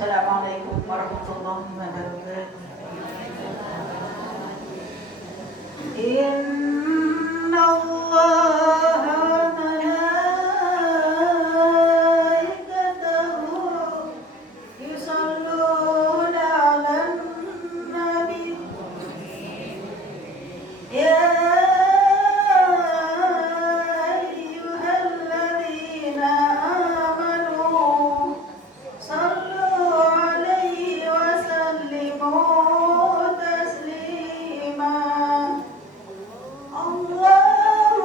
Assalamualaikum warahmatullahi wabarakatuh. Inna Allah wa malaikatahu yusalluna 'alan nabi. Ya ayyuhalladzina amanu sallu 'alaihi wa sallimu taslima. Allahumma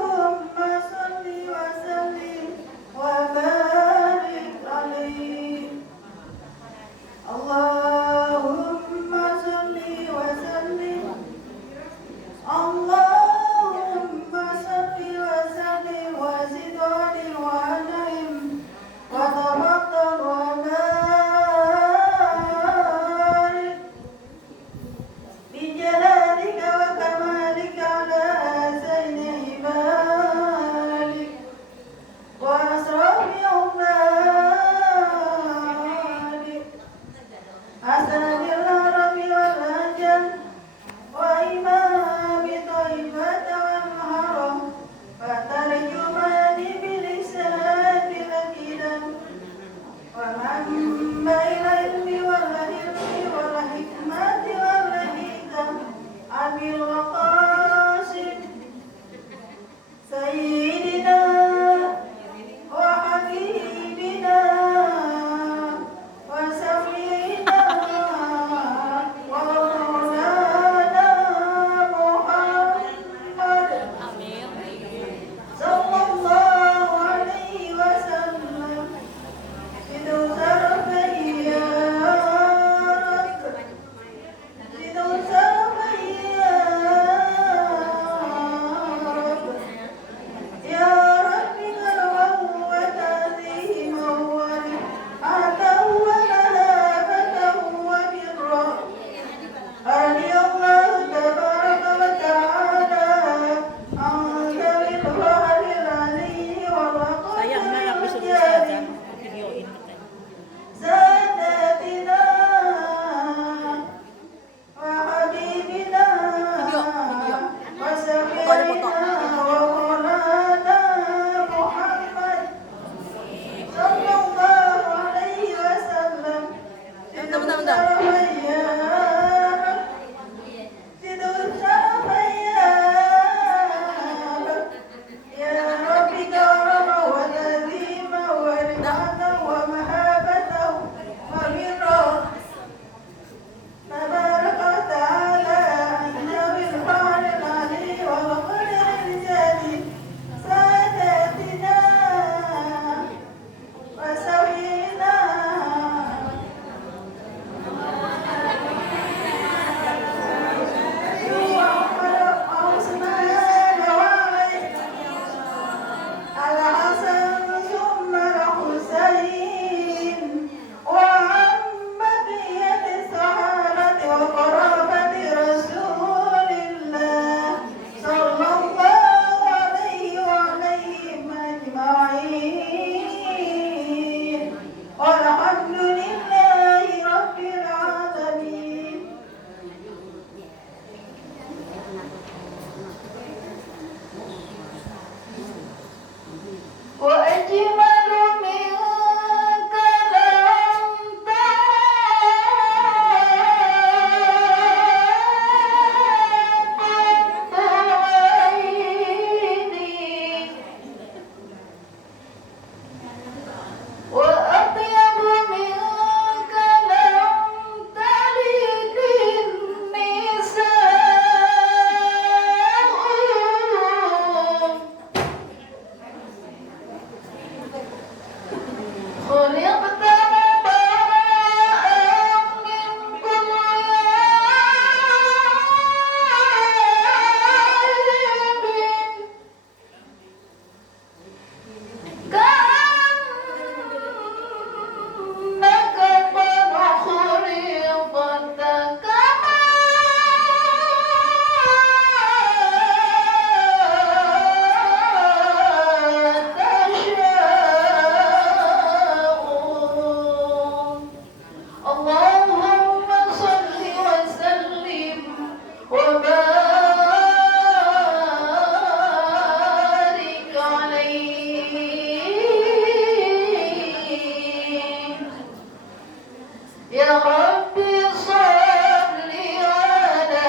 يا ربي صل على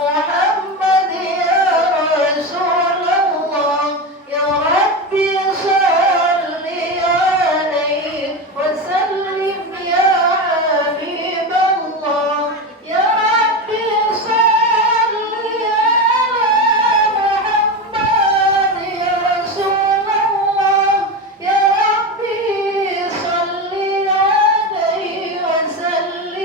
محمد يا رسول الله يا ربي صل عليه وسلم يا حبيب الله يا ربي صل على محمد يا رسول الله يا ربي صل عليه وسلم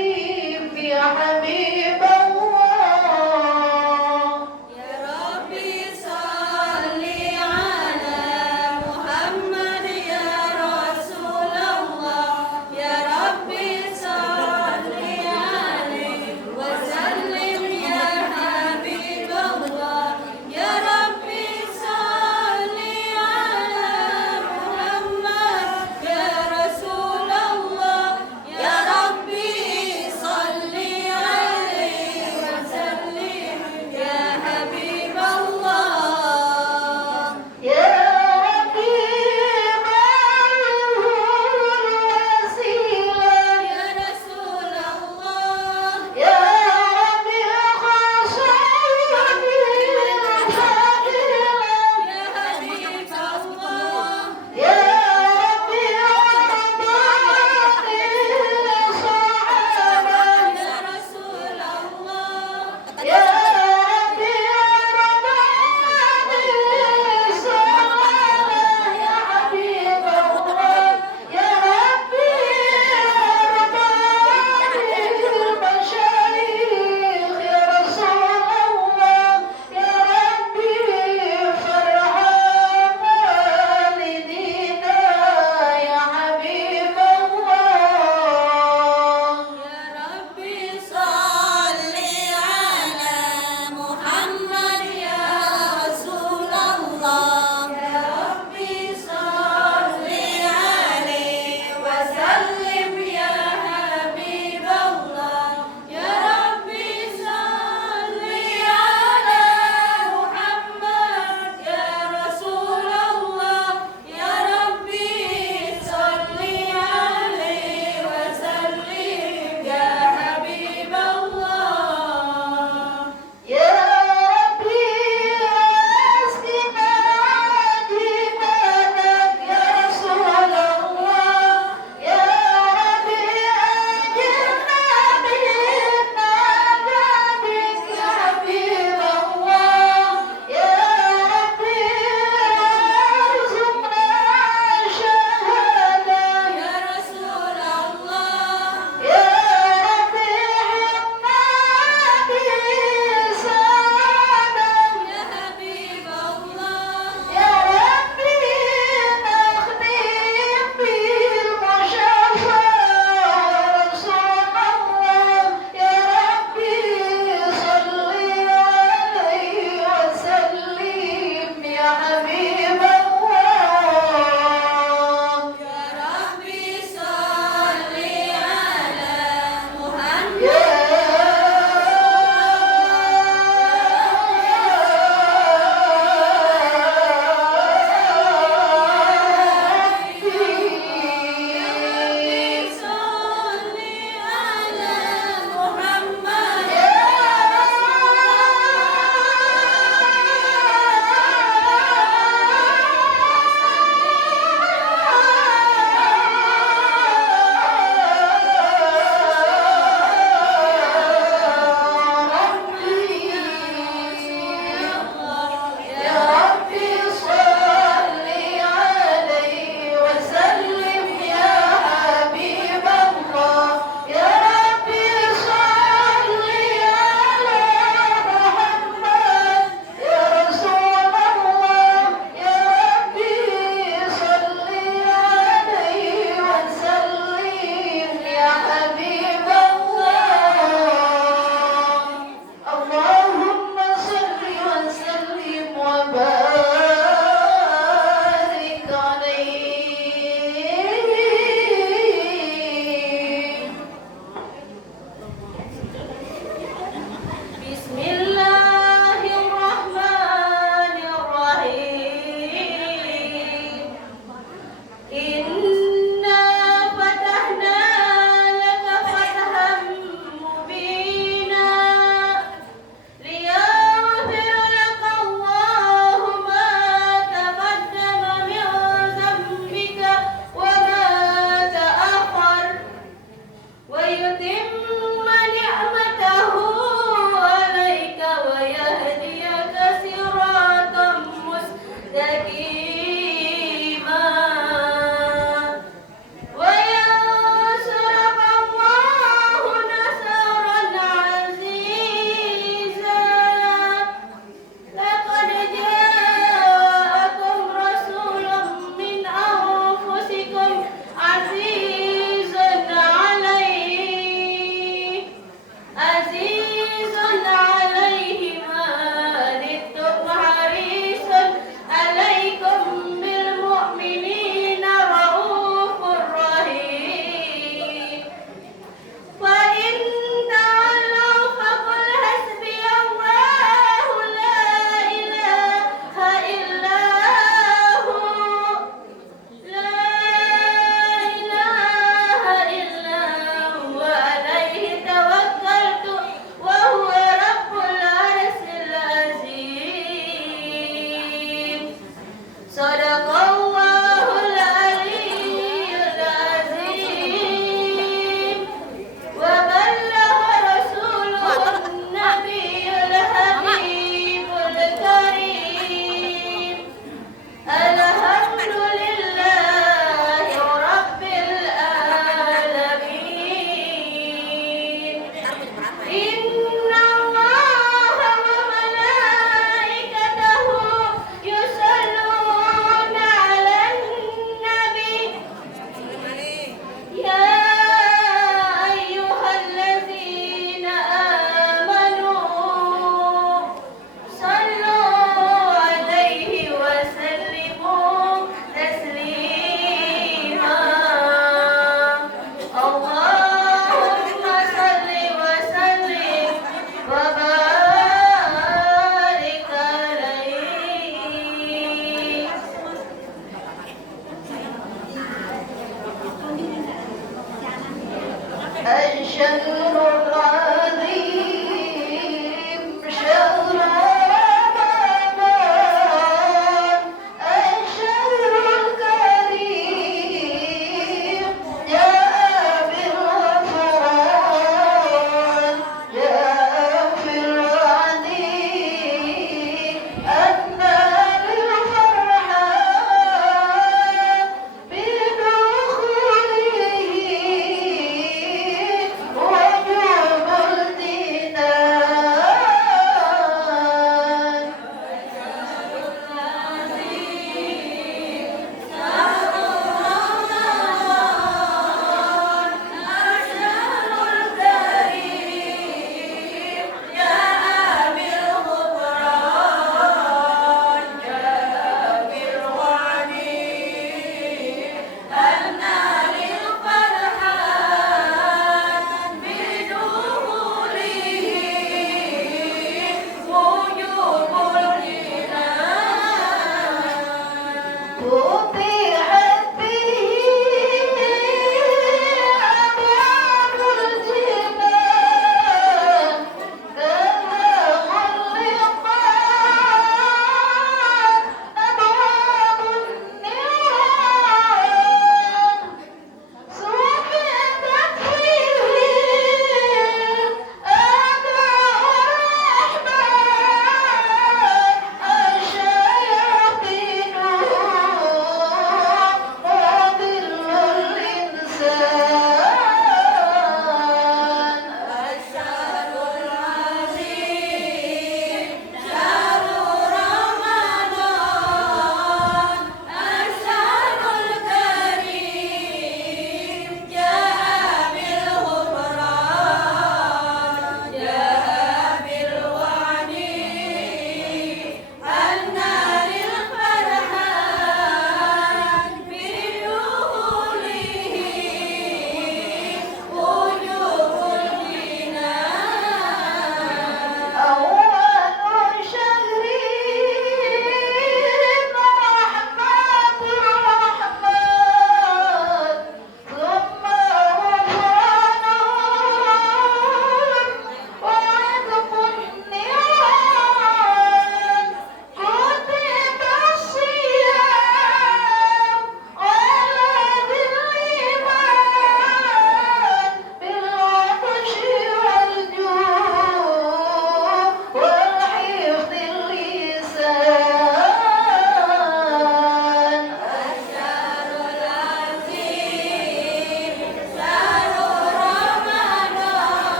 الشهر العظيم شهر رمضان الشهر الكريم جاء بالغفران جاء في الوعد أن للفرحان بدخوله ومن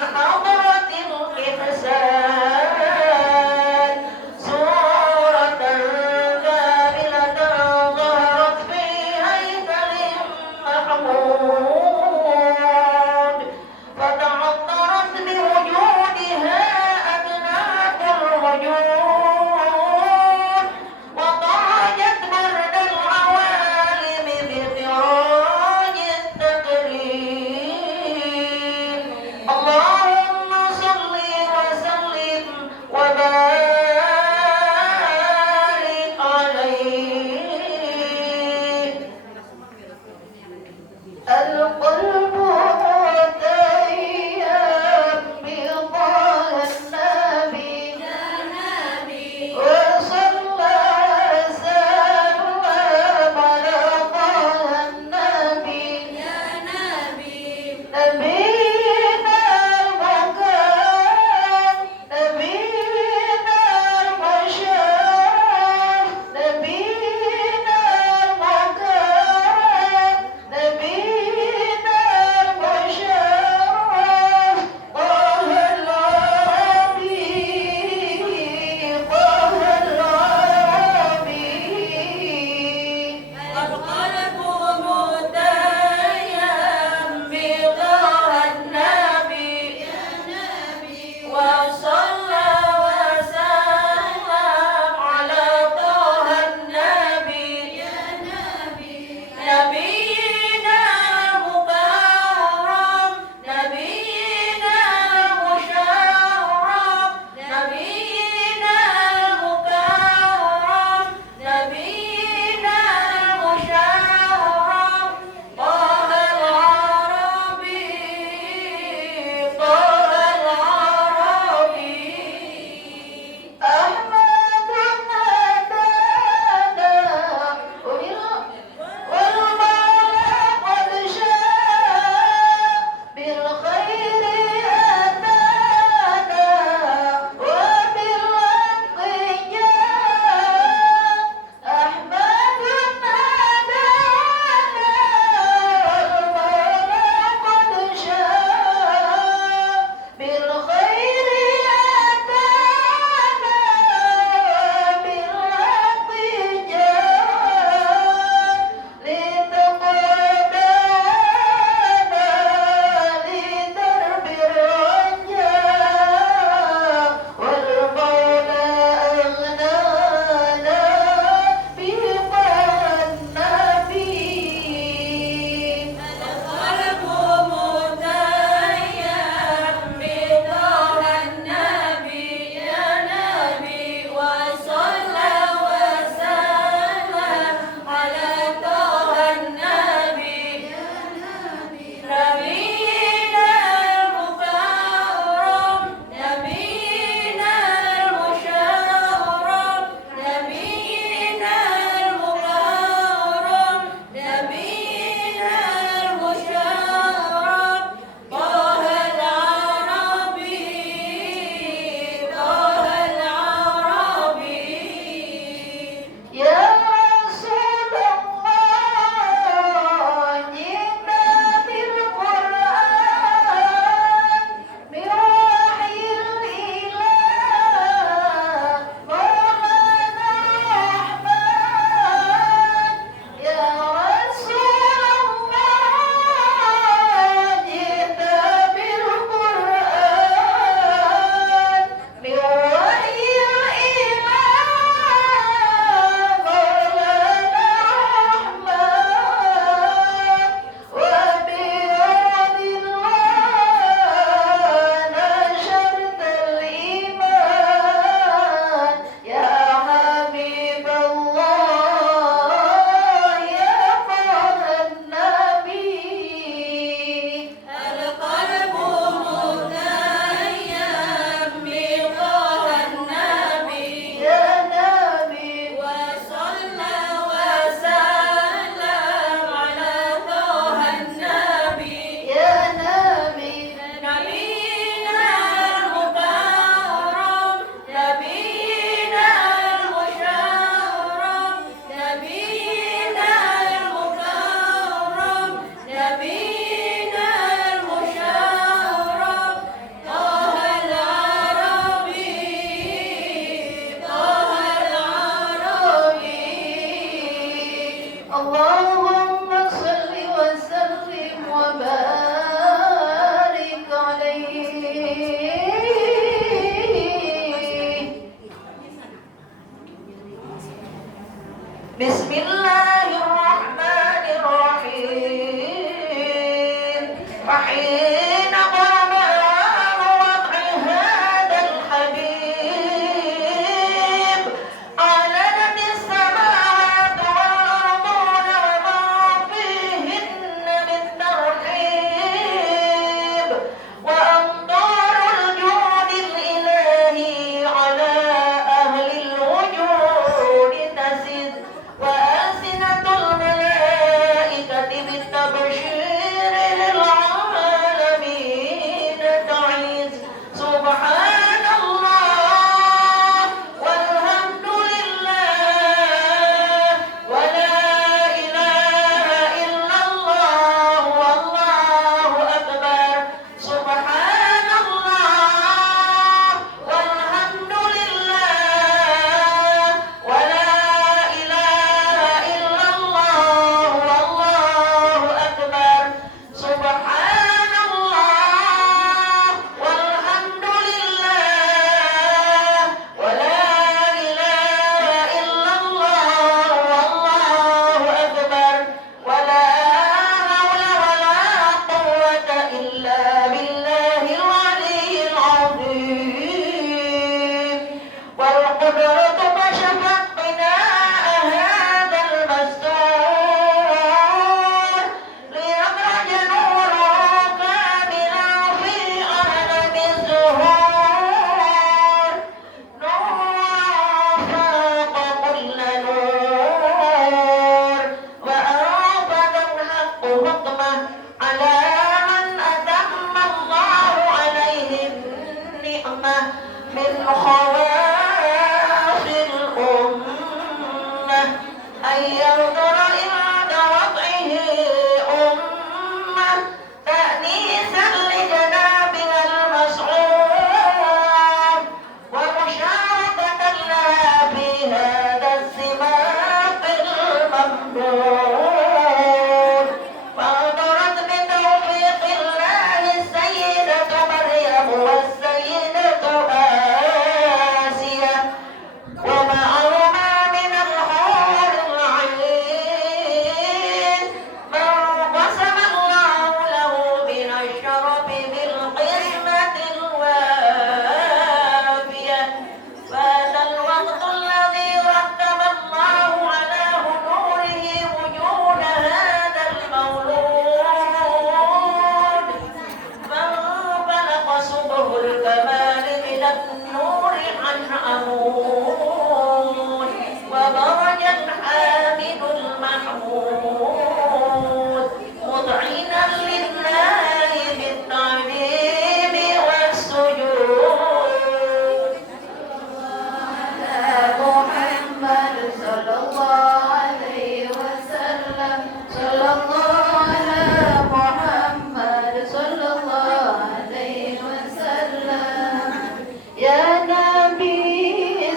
حضرة الإحسان صورة كاملة ظهرت في هيكل محمود فتعطرت بوجودها أبناء الوجود وطاجت برد العوالم بفراج التكريم اللهم من خواص الأمة أن ينظر عند وضعه أمة تأنيسا لجنابها المسعود ومشاركة لها في هذا السباق الممدود. فأمرت بتوفيق الله السيدة مريم والسيدة آسيا ومعهما من الحور العين من قسم الله له من الشرف بالقسمة الوافية. فهذا الوقت الذي رتب الله على حضوره وجود هذا المولود فانفلق صبح الكمال من النور عن عمود وبرج الحامد المحمود مذعنا لله بالتعظيم والسجود. محمد صلى الله عليه وسلم صلى الله على محمد صلى الله عليه وسلم. يا نبي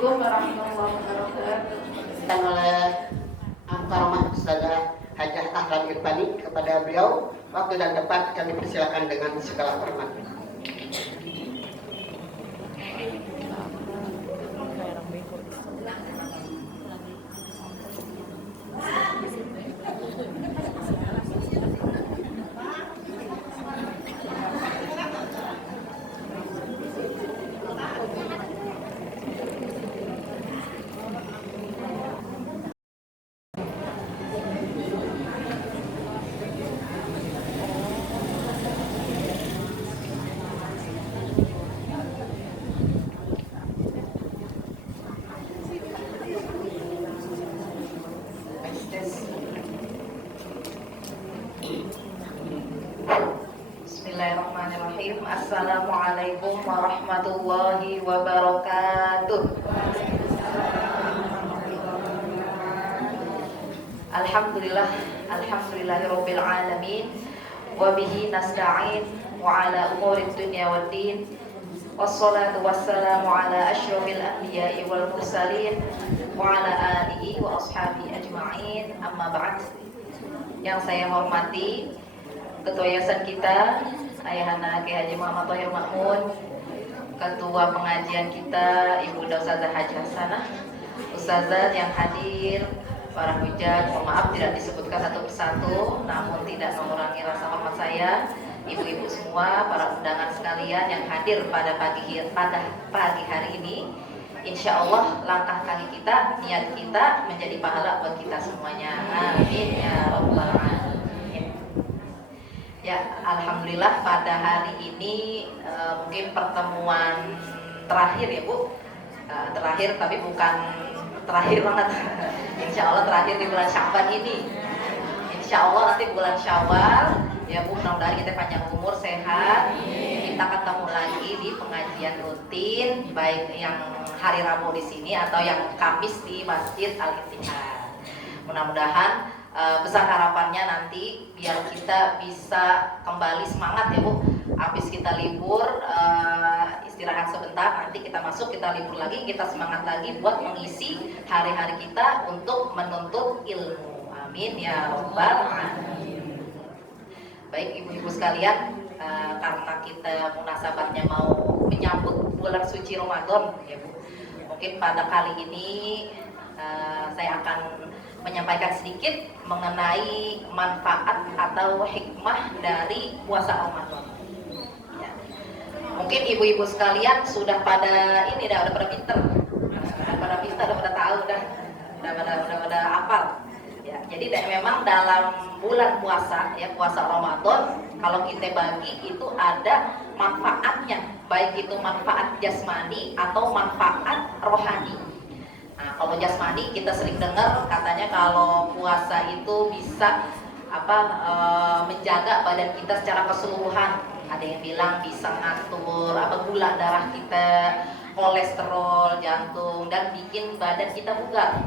Assalamualaikum warahmatullahi wabarakatuh. Oleh Al-Karamah Ustazah Hajah Ahlan Irfani, kepada beliau waktu dan tempat kami persilakan dengan segala hormat. Bismillahirrahmanirrahim. Assalamualaikum warahmatullahi wabarakatuh. Alhamdulillahirabbil alamin wa bihi nasta'in wa ala umurid dunya waddin. Wassalatu wassalamu ala asyrofil anbiya'i wal mursalin wa ala alihi wa ashabihi ajma'in. Amma ba'd. Yang saya hormati Ketua Yayasan kita, Ayahanda Kiai Haji Muhammad Thohir Makmun, Ketua pengajian kita Ibu Ustazah Hajah Hasanah, Ustazah yang hadir, para hujat, mohon maaf tidak disebutkan satu persatu, namun tidak mengurangi rasa hormat saya, ibu-ibu semua, para undangan sekalian yang hadir pada pagi hari ini. Insya Allah langkah kaki kita, niat kita menjadi pahala buat kita semuanya. Amin ya rabbal alamin. Ya, alhamdulillah pada hari ini mungkin pertemuan terakhir ya Bu, terakhir tapi bukan terakhir banget. Insya Allah terakhir di bulan Syawal ini. Insya Allah nanti bulan Syawal ya Bu, mudah-mudahan kita panjang umur, sehat. Kita ketemu lagi di pengajian rutin, baik yang hari Rabu di sini atau yang Kamis di Masjid Al-Ittihad. Mudah-mudahan besar harapannya nanti biar kita bisa kembali semangat ya Bu. Habis kita libur istirahat sebentar, nanti kita masuk, kita libur lagi, kita semangat lagi buat mengisi hari-hari kita untuk menuntut ilmu. Amin ya rabbal alamin. Baik ibu-ibu sekalian, karena kita munasabatnya mau menyambut bulan suci Ramadan ya Bu. Mungkin pada kali ini saya akan menyampaikan sedikit mengenai manfaat atau hikmah dari puasa Ramadan. Ya. Mungkin ibu-ibu sekalian sudah pada ini udah pada pinter, udah pada tahu, udah pada hafal. Ya, jadi memang dalam bulan puasa ya, puasa Ramadan kalau kita bagi itu ada manfaatnya, baik itu manfaat jasmani atau manfaat rohani. Nah, kalau jasmani kita sering dengar katanya kalau puasa itu bisa menjaga badan kita secara keseluruhan. Ada yang bilang bisa ngatur gula darah kita, kolesterol, jantung, dan bikin badan kita bugar.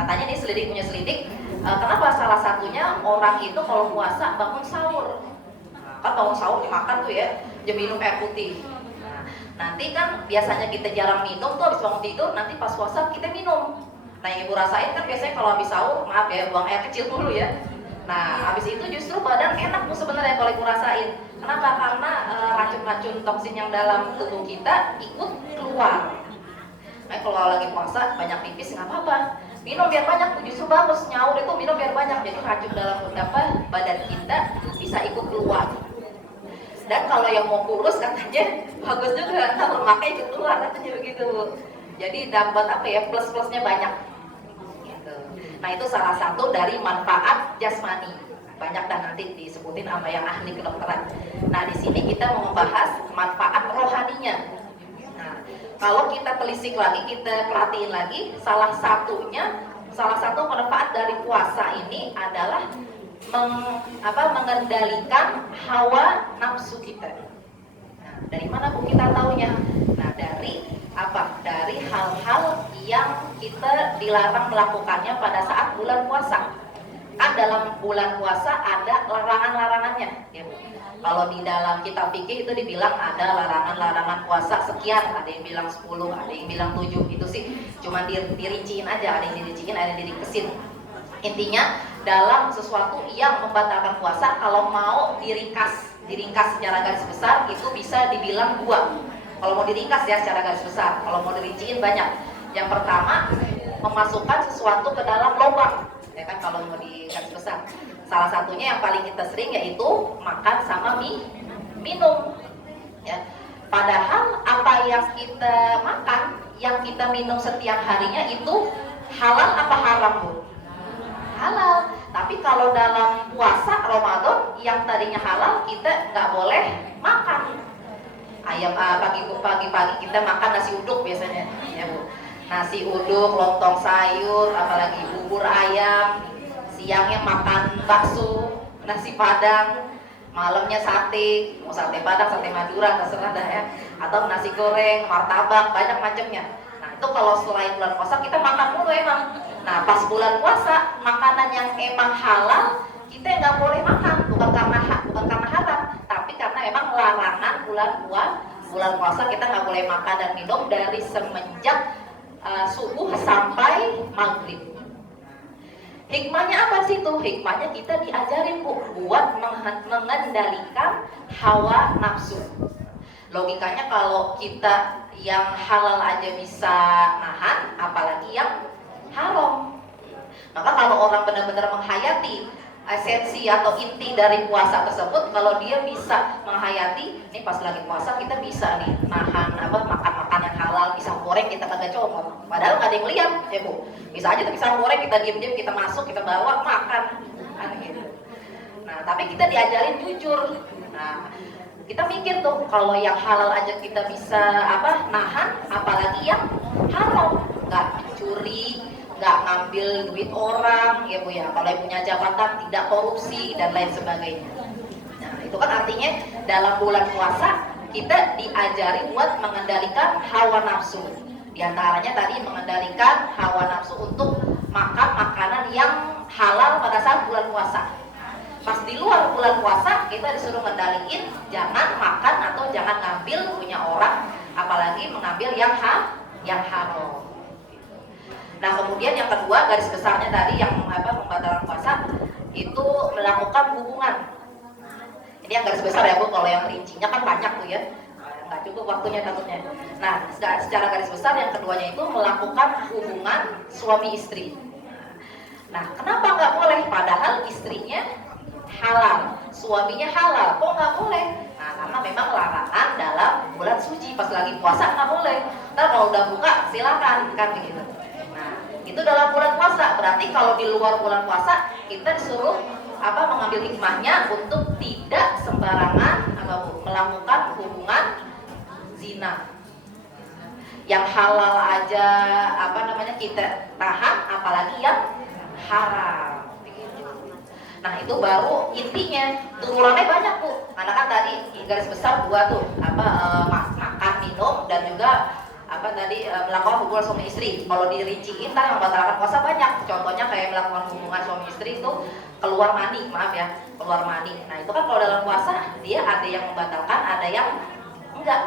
Katanya nih selidik punya selidik, kenapa salah satunya orang itu kalau puasa bangun sahur. Nah, kan bangun sahur dimakan tuh ya, dia minum air putih. Nanti kan biasanya kita jarang minum tuh habis bangun tidur, nanti pas puasa kita minum. Nah yang ibu rasain kan biasanya kalau habis sahur, maaf ya, buang air kecil dulu ya. Nah habis itu justru badan enak tuh sebenarnya kalau ibu rasain. Kenapa? Karena racun-racun toksin yang dalam tubuh kita ikut keluar. Nah kalau lagi puasa banyak pipis nggak apa-apa, minum biar banyak, justru bagus. Nyaur itu minum biar banyak, jadi racun dalam badan kita bisa ikut keluar. Dan kalau yang mau kurus katanya bagus juga, kalau lemaknya ikut keluar katanya begitu. Jadi dapat plus-plusnya banyak. Gitu. Nah itu salah satu dari manfaat jasmani. Banyak dan nanti disebutin sama yang ahli kedokteran. Nah di sini kita mau membahas manfaat rohaninya. Nah kalau kita telisik lagi, kita perhatiin lagi, salah satu manfaat dari puasa ini adalah mengendalikan hawa nafsu kita. Nah, dari mana Bu kita taunya? Nah, dari Dari hal-hal yang kita dilarang melakukannya pada saat bulan puasa. Kan dalam bulan puasa ada larangan-larangannya, ya Bu. Kalau di dalam kitab fikih itu dibilang ada larangan-larangan puasa sekian, ada yang bilang 10, ada yang bilang 7, itu sih cuma dirinciin aja, ada yang dirinciin, ada yang dirikesin. Intinya dalam sesuatu yang membatalkan puasa, kalau mau diringkas secara garis besar itu bisa dibilang 2. Kalau mau diringkas ya secara garis besar, kalau mau dirinciin banyak. Yang pertama, memasukkan sesuatu ke dalam lubang, ya kan, kalau mau di garis besar. Salah satunya yang paling kita sering yaitu makan sama minum, ya. Padahal apa yang kita makan, yang kita minum setiap harinya itu halal apa haram, Bu? Halal. Tapi kalau dalam puasa Ramadan yang tadinya halal, kita nggak boleh makan. Ayam pagi-pagi kita makan nasi uduk biasanya, ya Bu. Nasi uduk, lontong sayur, apalagi bubur ayam. Siangnya makan bakso, nasi padang, malamnya sate, mau sate padang, sate madura, terserah dah ya. Atau nasi goreng, martabak, banyak macamnya. Nah itu kalau selain bulan puasa kita makan mulu emang. Nah pas bulan puasa makanan yang emang halal kita nggak boleh makan, bukan karena haram, tapi karena emang larangan bulan puasa kita nggak boleh makan dan minum dari semenjak subuh sampai maghrib. Hikmahnya apa sih tuh? Hikmahnya kita diajarin, Bu, buat mengendalikan hawa nafsu. Logikanya kalau kita yang halal aja bisa nahan, apalagi yang haram. Maka kalau orang benar-benar menghayati esensi atau inti dari puasa tersebut, kalau dia bisa menghayati, ini pas lagi puasa kita bisa nih nahan makan yang halal, pisang goreng kita kagak comot, padahal nggak ada yang lihat, ya Bu. Bisa aja tuh pisang goreng kita diem-diem, kita masuk, kita bawa makan, kan gitu. Nah tapi kita diajarin jujur. Nah kita mikir tuh kalau yang halal aja kita bisa nahan, apalagi yang haram, nggak curi, nggak ngambil duit orang, ya Bu ya. Kalau yang punya jabatan tidak korupsi dan lain sebagainya. Nah itu kan artinya dalam bulan puasa kita diajari buat mengendalikan hawa nafsu. Di antaranya tadi mengendalikan hawa nafsu untuk makan makanan yang halal pada saat bulan puasa. Pas di luar bulan puasa kita disuruh ngendaliin jangan makan atau jangan ngambil punya orang, apalagi mengambil yang haram. Nah kemudian yang kedua garis besarnya tadi yang membatalkan puasa itu melakukan hubungan. Ini yang garis besar ya Bu, kalau yang rincinya kan banyak tuh ya, nggak cukup waktunya takutnya. Nah secara garis besar yang keduanya itu melakukan hubungan suami istri. Nah kenapa nggak boleh? Padahal istrinya halal, suaminya halal, kok nggak boleh? Nah karena memang larangan dalam bulan suci, pas lagi puasa nggak boleh. Ntar kalau udah buka silakan, kan begitu. Nah itu dalam bulan puasa, berarti kalau di luar bulan puasa kita disuruh mengambil hikmahnya untuk tidak sembarangan melakukan hubungan zina. Yang halal aja kita tahan, apalagi yang haram. Nah itu baru intinya. Turunannya banyak Bu, karena kan tadi garis besar 2 tuh makan, minum, dan juga melakukan hubungan suami istri. Kalau dirinciin kan yang membatalkan puasa banyak. Contohnya kayak melakukan hubungan suami istri itu keluar mani, keluar mani. Nah itu kan kalau dalam puasa dia ada yang membatalkan, ada yang enggak.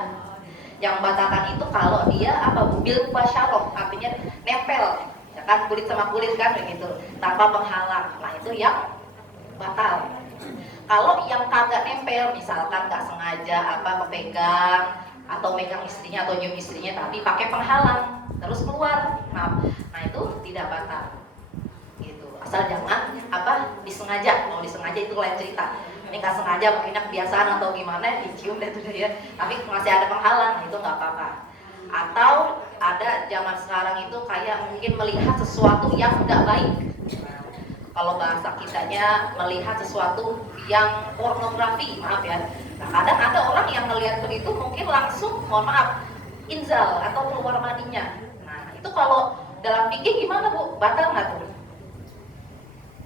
Yang membatalkan itu kalau dia bil mubasyarah, artinya nempel, ya kan, kulit sama kulit kan begitu, tanpa penghalang. Nah itu yang batal. Kalau yang kagak nempel, misalkan nggak sengaja pegang atau megang istrinya atau nyium istrinya tapi pakai penghalang terus keluar, nah itu tidak batal gitu, asal jangan disengaja. Mau disengaja itu lain cerita, ini nggak sengaja mungkin kebiasaan atau gimana dicium deh tuh ya, tapi masih ada penghalang, itu nggak apa-apa. Atau ada zaman sekarang itu kayak mungkin melihat sesuatu yang nggak baik, kalau bahasa kitanya melihat sesuatu yang pornografi, maaf ya. Nah, kadang ada orang yang melihat begitu mungkin langsung, mohon maaf, inzal atau keluar maninya. Nah, itu kalau dalam fikih gimana Bu? Batal nggak tuh?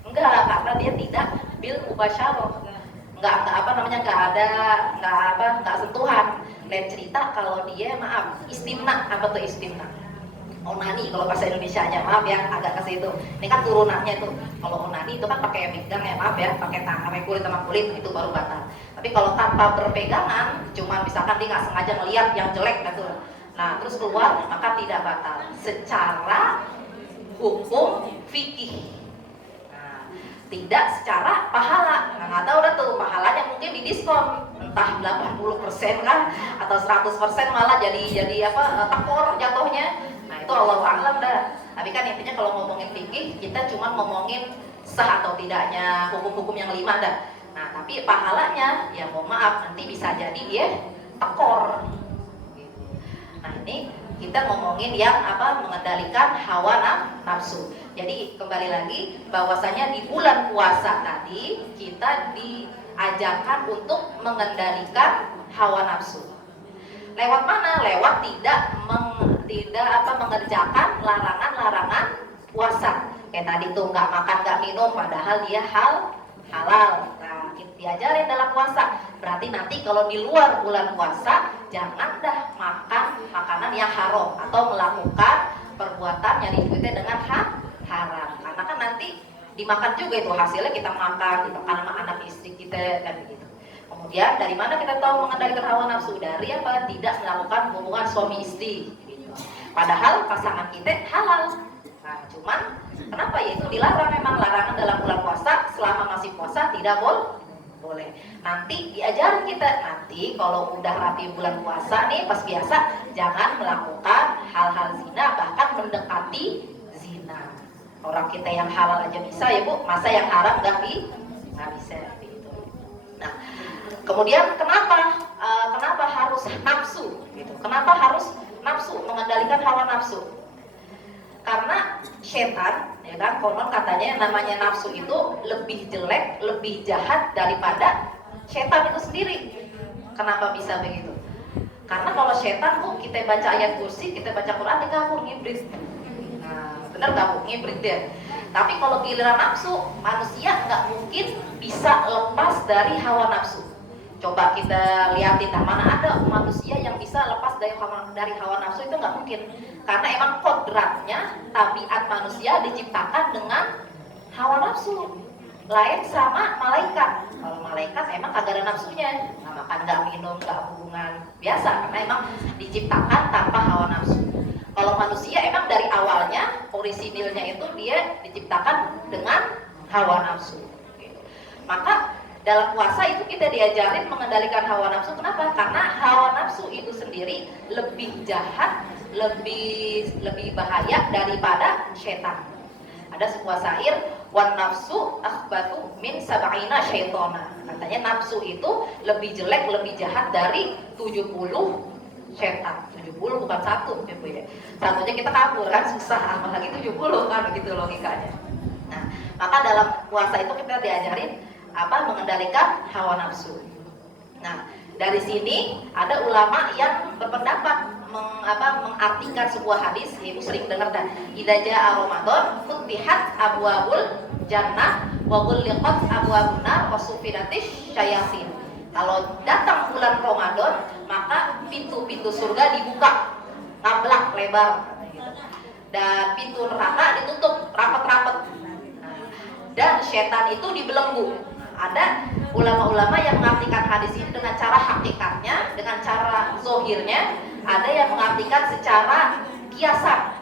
Enggak, karena dia tidak bil mubasyarah. Nggak sentuhan. Lain cerita kalau dia istimna. Apa tuh istimna? onani kalau bahasa Indonesianya, maaf ya agak ke situ. Ini kan turunannya tuh. Kalau onani itu kan pakai pegang ya, maaf ya, pakai tangan, pakai kulit sama kulit itu baru batal. Tapi kalau tanpa berpegangan, cuma misalkan dia nggak sengaja ngeliat yang jelek gitu, nah terus keluar, maka tidak batal secara hukum fikih. Nah, tidak secara pahala. Nah, nggak tahu dah tuh pahalanya mungkin didiskon entah 80% kan atau 100% malah jadi apa tekor jatuhnya. Nah, itu Allah a'lam dah. Tapi kan intinya kalau ngomongin fikih kita cuma ngomongin sah atau tidaknya hukum-hukum yang 5 dah. Nah, tapi pahalanya ya mohon maaf nanti bisa jadi dia tekor. Nah, ini kita ngomongin yang apa mengendalikan hawa nafsu. Jadi kembali lagi bahwasanya di bulan puasa tadi kita diajarkan untuk mengendalikan hawa nafsu. Lewat mana? Lewat tidak mengerjakan larangan-larangan puasa. Kayak tadi tuh nggak makan nggak minum padahal dia halal. Nah, diajarin dalam puasa. Berarti nanti kalau di luar bulan puasa jangan dah makan makanan yang haram atau melakukan perbuatan yang diikuti dengan haram. Karena kan nanti dimakan juga itu hasilnya kita makan sama anak istri kita kan begitu. Kemudian dari mana kita tahu mengendalikan hawa nafsu? Dari apa? Tidak melakukan hubungan suami istri. Gitu. Padahal pasangan kita halal. Nah, cuman kenapa ya itu dilarang memang larangan dalam bulan puasa selama masih puasa tidak boleh. Nanti diajarin kita nanti kalau udah rapi bulan puasa nih pas biasa jangan melakukan hal-hal zina bahkan mendekati zina. Orang kita yang halal aja bisa ya Bu, masa yang haram nggak bisa gitu. Nah, kemudian kenapa harus nafsu gitu? Kenapa harus nafsu mengendalikan hawa nafsu? Karena setan, ya kan, konon katanya yang namanya nafsu itu lebih jelek, lebih jahat daripada setan itu sendiri. Kenapa bisa begitu? Karena kalau setan Bu, kita baca ayat kursi, kita baca Quran, dia kabur ngibrit. Nah, benar nggak Bu? Ngibrit dia. Tapi kalau giliran nafsu, manusia nggak mungkin bisa lepas dari hawa nafsu. Coba kita lihatin, mana ada manusia yang bisa lepas dari hawa nafsu, itu nggak mungkin. Karena emang kodratnya, tabiat manusia diciptakan dengan hawa nafsu. Lain sama malaikat. Kalau malaikat emang kagak ada nafsunya, nggak makan, nggak minum, nggak hubungan biasa. Karena emang diciptakan tanpa hawa nafsu. Kalau manusia emang dari awalnya, orisinilnya itu dia diciptakan dengan hawa nafsu. Maka dalam puasa itu kita diajarin mengendalikan hawa nafsu. Kenapa? Karena hawa nafsu itu sendiri lebih jahat, lebih bahaya daripada setan. Ada sebuah syair, wan nafsu akhbatu min sab'ina syaitona. Katanya nafsu itu lebih jelek, lebih jahat dari 70 setan. 70 bukan satu, ya. Satunya kita kabur kan susah, apalagi 70 kan begitu logikanya. Nah, maka dalam puasa itu kita diajarin mengendalikan hawa nafsu. Nah, dari sini ada ulama yang berpendapat mengartikan sebuah hadis, ibu sering dengar dah. Idza jaa Ramadan futihat abwabul jannah wa ghulliqat abwabun nar wa sufinatis syayatin. Kalau datang bulan Ramadan, maka pintu-pintu surga dibuka, ngablak lebar gitu. Dan pintu neraka ditutup rapat-rapat. Nah, dan setan itu dibelenggu. Ada ulama-ulama yang mengartikan hadis ini dengan cara hakikatnya, dengan cara zohirnya. Ada yang mengartikan secara kiasan.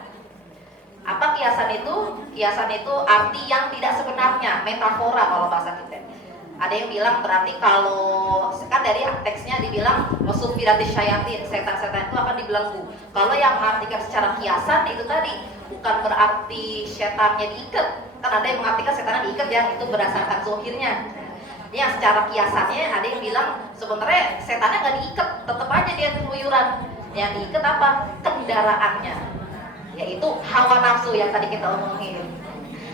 Apa kiasan itu? Kiasan itu arti yang tidak sebenarnya, metafora kalau bahasa kita. Ada yang bilang berarti kalau kan dari teksnya dibilang wasufiratis syayatin, setan-setan itu akan dibelenggu. Kalau yang mengartikan secara kiasan itu tadi bukan berarti setannya diikat. Kan ada yang mengartikan setannya diikat ya, itu berdasarkan zohirnya. Ini yang secara kiasannya ada yang bilang sebenarnya setannya nggak diikat, tetap aja dia keluyuran. Yang diikat apa? Kendaraannya, yaitu hawa nafsu yang tadi kita omongin.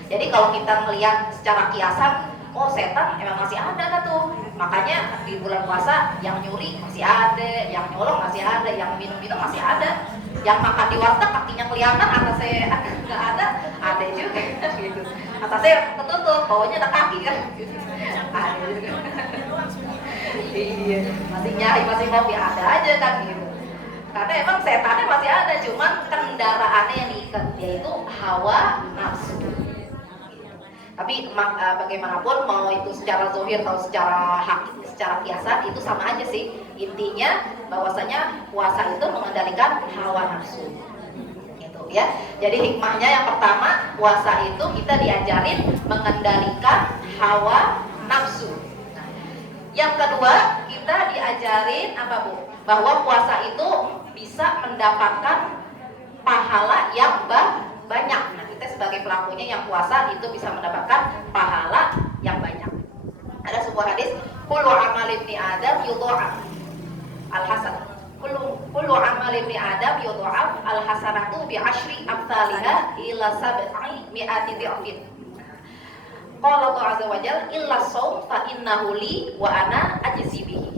Jadi kalau kita melihat secara kiasan, oh setan emang masih ada kan tuh. Makanya di bulan puasa yang nyuri masih ada, yang nyolong masih ada, yang minum-minum masih ada, yang makan di warteg kakinya kelihatan atasnya nggak ada juga gitu. Atasnya ketutup, bawahnya ada kaki kan gitu. Ada juga. Iya, masih nyari, masih ngopi ada aja kan gitu. Karena emang setannya masih ada, cuman kendaraannya yang diikat, yaitu hawa nafsu. Tapi bagaimanapun mau itu secara zahir atau secara hakiki, secara kiasan itu sama aja sih. Intinya bahwasanya puasa itu mengendalikan hawa nafsu. Gitu ya. Jadi hikmahnya yang pertama, puasa itu kita diajarin mengendalikan hawa nafsu. Yang kedua, kita diajarin apa Bu? Bahwa puasa itu bisa mendapatkan pahala yang banyak. Nah, kita sebagai pelakunya yang puasa itu bisa mendapatkan pahala yang banyak. Ada sebuah hadis, kullu amal ibni Adam yudha'af al-hasan. Kullu amal ibni Adam yudha'af al-hasanatu bi asyri amsalha ila sab'i mi'ati dhi'fin. Qala Allah azza wa jalla illa shaum fa innahu li wa ana ajzi bihi.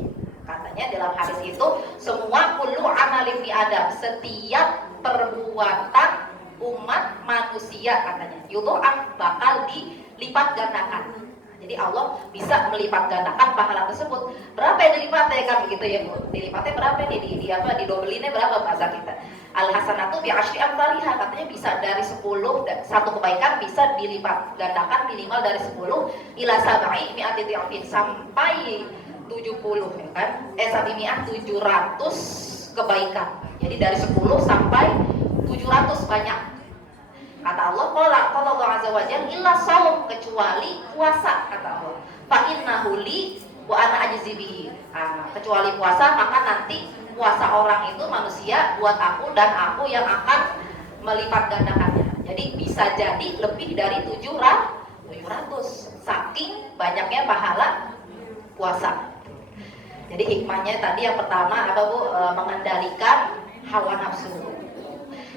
Katanya dalam hadis itu semua kullu amal ibni Adam, setiap perbuatan umat manusia katanya yudha'af bakal dilipat gandakan. Jadi Allah bisa melipat gandakan pahala tersebut. Berapa yang dilipat ya kan begitu ya Bu? Dilipatnya berapa nih? Didobelinnya berapa bahasa kita? Al hasanatu bi asyri amsalha, katanya bisa dari 10, satu kebaikan bisa dilipat gandakan minimal dari 10 ila sab'i mi'ati dhi'fin, sampai 70 ya kan? Sampai 700 kebaikan. Jadi dari 10 sampai 700 banyak. Kata Allah, kalau Allah azza wa jalla illa shaum, kecuali puasa kata Allah. Fa innahu li wa ana ajzi bihi. Kecuali puasa, maka nanti puasa orang itu manusia buat aku dan aku yang akan melipat gandakannya. Jadi bisa jadi lebih dari 700 saking banyaknya pahala puasa. Jadi hikmahnya tadi yang pertama apa Bu? Mengendalikan hawa nafsu.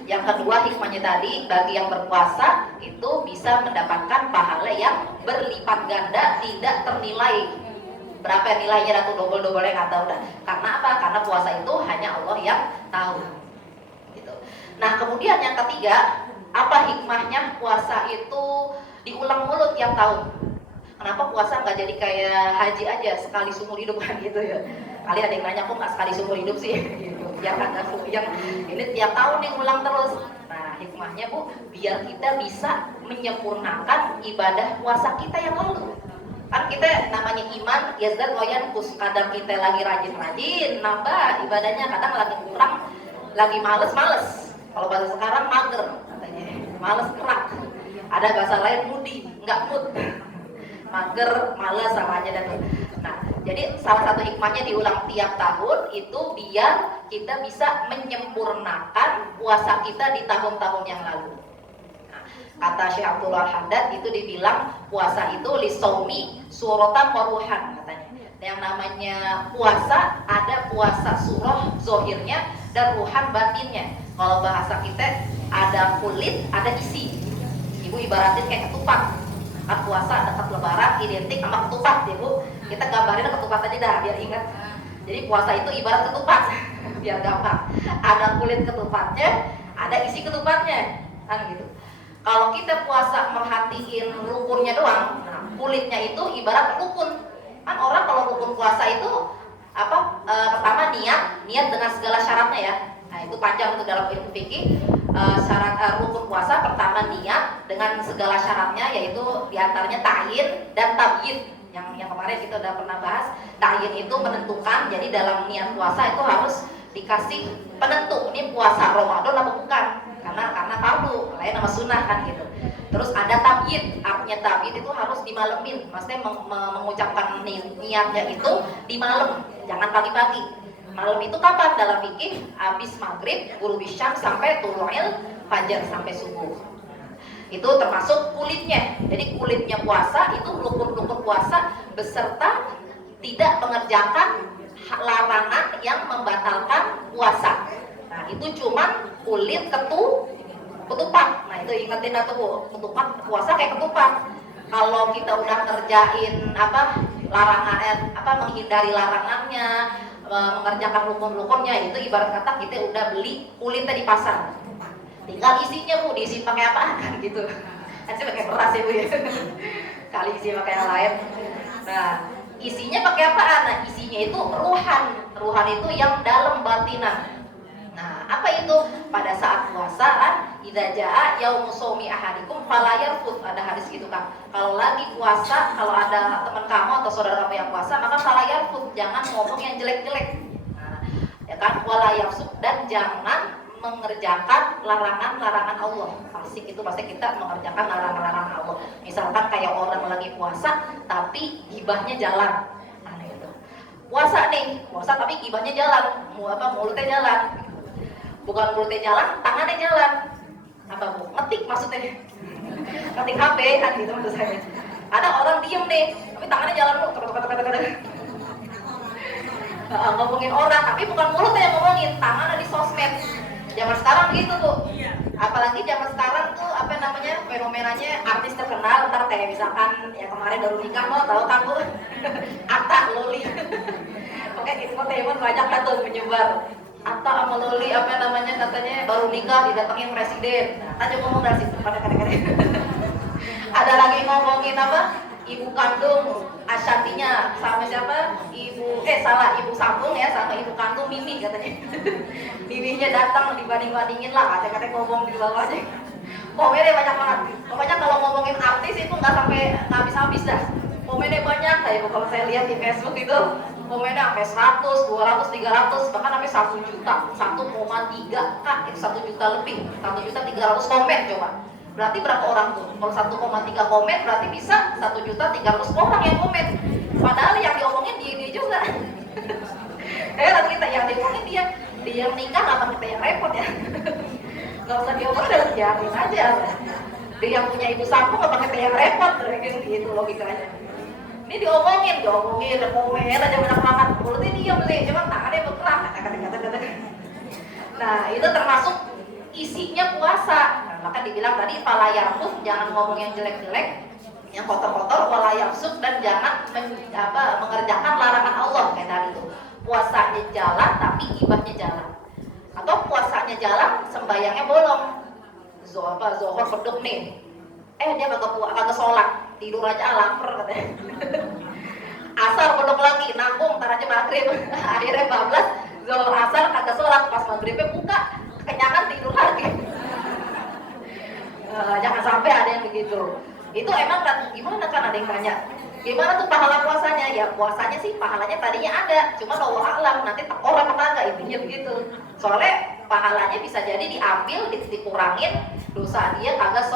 Yang kedua hikmahnya tadi, bagi yang berpuasa itu bisa mendapatkan pahala yang berlipat ganda, tidak ternilai. Berapa nilainya atau double-double nggak tahu dah. Karena apa? Karena puasa itu hanya Allah yang tahu. Gitu. Nah kemudian yang ketiga, apa hikmahnya puasa itu diulang mulu tiap tahun? Kenapa puasa nggak jadi kayak haji aja sekali seumur hidup kan gitu ya? Kali ada yang nanya kok nggak sekali seumur hidup sih? Gitu. Biar agak yang ini tiap tahun yang ulang terus. Nah hikmahnya Bu, biar kita bisa menyempurnakan ibadah puasa kita yang lalu. Kan kita namanya iman yazdad wa yanqus, kadang kita lagi rajin-rajin nambah ibadahnya, kadang lagi kurang, lagi males-males. Kalau bahasa sekarang mager katanya, males gerak. Ada bahasa lain mudi, nggak mood. Mager, males sama aja dan. Nah, jadi salah satu hikmahnya diulang tiap tahun itu biar kita bisa menyempurnakan puasa kita di tahun-tahun yang lalu. Nah, kata Syekh Abdullah Haddad itu dibilang puasa itu lisaumi suratan wa ruhan katanya. Yang namanya puasa ada puasa surah zohirnya dan ruhan batinnya. Kalau bahasa kita ada kulit, ada isi. Ibu ibaratin kayak ketupat. Kan puasa dekat lebaran identik sama ketupat ya Bu. Kita gambarin ketupat aja dah biar ingat. Jadi puasa itu ibarat ketupat biar gampang. Ada kulit ketupatnya, ada isi ketupatnya, kan gitu. Kalau kita puasa merhatiin rukunnya doang, nah, kulitnya itu ibarat rukun. Kan orang kalau rukun puasa itu apa? Pertama niat dengan segala syaratnya ya. Nah itu panjang untuk dalam ilmu fikih. Syarat rukun puasa pertama niat dengan segala syaratnya, yaitu diantaranya ta'yin dan tabyid. Yang kemarin kita udah pernah bahas, ta'yin itu menentukan. Jadi dalam niat puasa itu harus dikasih penentu, ini puasa Ramadan apa bukan, karena fardu lain nama sunnah kan gitu. Terus ada tabyid, artinya tabyid itu harus dimalemin, maksudnya mengucapkan niatnya itu di malam, jangan pagi-pagi. Malam itu kapan? Dalam fikih habis maghrib, ghurubis syams sampai tulu'il fajar, sampai subuh. Itu termasuk kulitnya. Jadi kulitnya puasa itu rukun-rukun puasa beserta tidak mengerjakan larangan yang membatalkan puasa. Nah itu cuman kulit ketupat. Nah itu ingetin atuh Bu, ketupat puasa kayak ketupat. Kalau kita udah ngerjain larangan menghindari larangannya, mengerjakan rukun-rukunnya, itu ibarat kata kita udah beli kulitnya di pasar. Tinggal isinya Bu, diisi pakai apa kan gitu. Kan sih pakai beras ya Bu ya. Kali isi pakai yang lain. Nah, isinya pakai apaan? Nah, isinya itu ruhan. Ruhan itu yang dalam batinan. apa itu? Pada saat puasa kan, idza jaa yaumu shaumi ahadikum fala yarfud. Ada hadis gitu kan. Kalau lagi puasa, kalau ada teman kamu atau saudara kamu yang puasa, maka fala yarfud, jangan ngomong yang jelek-jelek. Nah, ya kan, wala yafsuk, dan jangan mengerjakan larangan-larangan Allah. Fasik itu pasti kita mengerjakan larangan-larangan Allah. Misalkan kayak orang lagi puasa tapi gibahnya jalan. Nah, gitu. Puasa nih, puasa tapi gibahnya jalan, mulutnya jalan. Bukan mulutnya jalan, tangannya jalan. Apa Bu? Ngetik maksudnya. Ngetik HP kan gitu maksud saya. Ada orang diem nih, tapi tangannya jalan lu. Ngomongin orang, tapi bukan mulutnya yang ngomongin, tangannya di sosmed. Zaman sekarang gitu tuh. Apalagi zaman sekarang tuh apa namanya, fenomenanya artis terkenal, ntar kayak misalkan ya kemarin baru nikah, mau tahu kan Bu? Atta Loli. Oke, infotainment banyak lah tuh menyebar. Atta sama Loli apa namanya, katanya baru nikah didatengin presiden. Nah, aja ngomong dari situ pada kadang-kadang. Ada lagi ngomongin apa? Ibu kandung Ashantinya sama siapa? Ibu sambung ya sama ibu kandung Mimi katanya. Miminya datang dibanding-bandingin lah, kata-kata ngomong di bawah aja. Komennya banyak banget. Pokoknya kalau ngomongin artis itu nggak sampai habis-habis dah. Komennya banyak, kayak kalau saya lihat di Facebook itu komennya sampai 100, 200, 300, bahkan sampai 1 juta, 1,3 kak, itu 1 juta lebih, 1.300.000 komen coba. Berarti berapa orang tuh? Kalau 1,3 komen berarti bisa 1.300.000 orang yang komen. Padahal yang diomongin dia juga. Nanti kita yang diomongin dia yang nikah, apa kita yang repot ya? Nggak usah diomongin, udah diamin aja. Dia yang punya ibu sambung, apa kita yang repot? Gitu logikanya. Ini diomongin, komen aja banyak banget. Mulutnya diam nih, cuman tangannya bergerak. Kata-kata. Nah, itu termasuk isinya puasa. Nah, maka dibilang tadi fala yarfud, jangan ngomong yang jelek-jelek, yang kotor-kotor, wala yafsuk, dan jangan mengerjakan larangan Allah kayak tadi itu. Puasanya jalan tapi ibadahnya jalan. Atau puasanya jalan, sembayangnya bolong. Zohor beduk nih. Dia kagak sholat, tidur aja lapar katanya. Asar beduk lagi, nanggung, ntar aja maghrib. Akhirnya 14, zohor asar kagak sholat, pas maghribnya buka, kenyangan tidur lagi. Jangan sampai ada yang begitu. Itu emang kan gimana, kan ada yang tanya, gimana tuh pahala puasanya? Ya puasanya sih pahalanya tadinya ada, cuma Allah alam nanti orang kagak, intinya begitu. Soalnya pahalanya bisa jadi diambil, dikurangin dosa dia kagak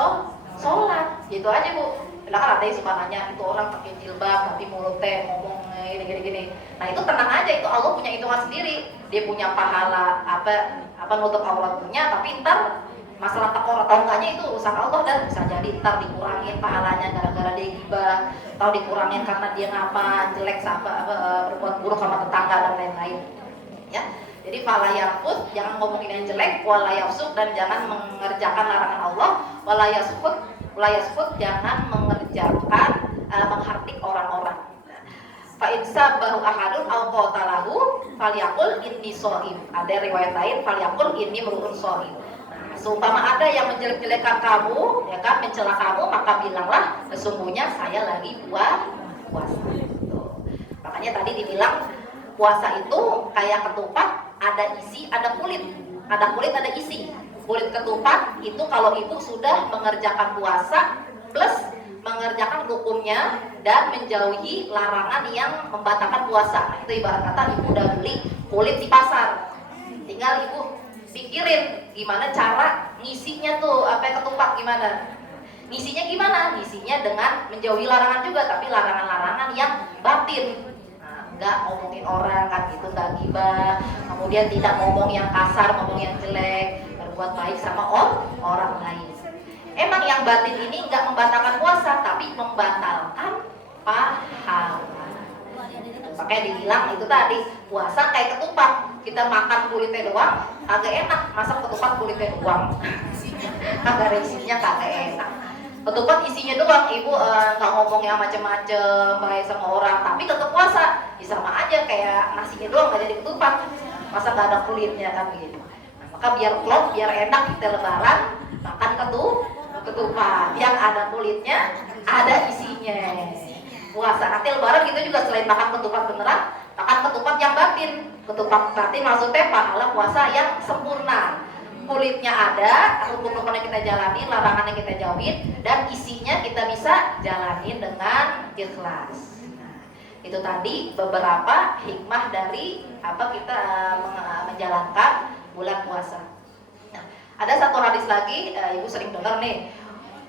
sholat, gitu aja Bu. Kan ada yang suka nanya, itu orang pakai jilbab tapi mulutnya ngomong gini. Nah itu tenang aja, itu Allah punya hitungan sendiri. Dia punya pahala apa nutup auratnya, tapi ntar masalah takor atau enggaknya itu urusan Allah, dan bisa jadi ntar dikurangin pahalanya gara-gara dia gibah, atau dikurangin karena dia ngapa jelek berbuat buruk sama tetangga dan lain-lain. Ya. Jadi fala yarfud, jangan ngomongin yang jelek, wala yafsuk, dan jangan mengerjakan larangan Allah, wala yasfud, jangan mengerjakan menghardik orang-orang. Fa insa bahu ahadun au qatalahu falyaqul inni shaim. Ada riwayat lain falyaqul inni mru'un shaim. Nah, seumpama ada yang menjelek-jelekan kamu, ya kan, mencela kamu, maka bilanglah sesungguhnya saya lagi puasa. Makanya tadi dibilang puasa itu kayak ketupat, ada isi, ada kulit. Ada kulit, ada isi. Kulit ketupat itu kalau ibu sudah mengerjakan puasa plus mengerjakan hukumnya dan menjauhi larangan yang membatalkan puasa. Nah, itu ibarat kata ibu udah beli kulit di pasar, tinggal ibu pikirin gimana cara ngisinya tuh ketupat gimana. Ngisinya gimana? Ngisinya dengan menjauhi larangan juga, tapi larangan-larangan yang batin. Nggak ngomongin orang kan gitu, nggak gibah, kemudian tidak ngomong yang kasar, ngomong yang jelek, berbuat baik sama orang lain. Emang yang batin ini nggak membatalkan puasa, tapi membatalkan pahala. Makanya dibilang itu tadi, puasa kayak ketupat, kita makan kulitnya doang, agak enak, masa ketupat kulitnya doang, agak isinya kagak enak. Ketupat isinya doang, ibu nggak ngomong yang macem-macem baik sama orang, tapi tetap puasa, ya sama aja kayak nasinya doang nggak jadi ketupat, masa nggak ada kulitnya kan gitu. Nah, maka biar klop, biar enak kita lebaran makan ketupat yang ada kulitnya, ada isinya. Puasa nanti lebaran kita juga selain makan ketupat beneran, Akan ketupat yang batin. Ketupat batin maksudnya pahala puasa yang sempurna. Kulitnya ada, rukun-rukunnya kita jalani, larangannya kita jauhin, dan isinya kita bisa jalanin dengan ikhlas. Nah, itu tadi beberapa hikmah dari apa kita menjalankan bulan puasa. Nah, ada satu hadis lagi, ibu sering dengar nih,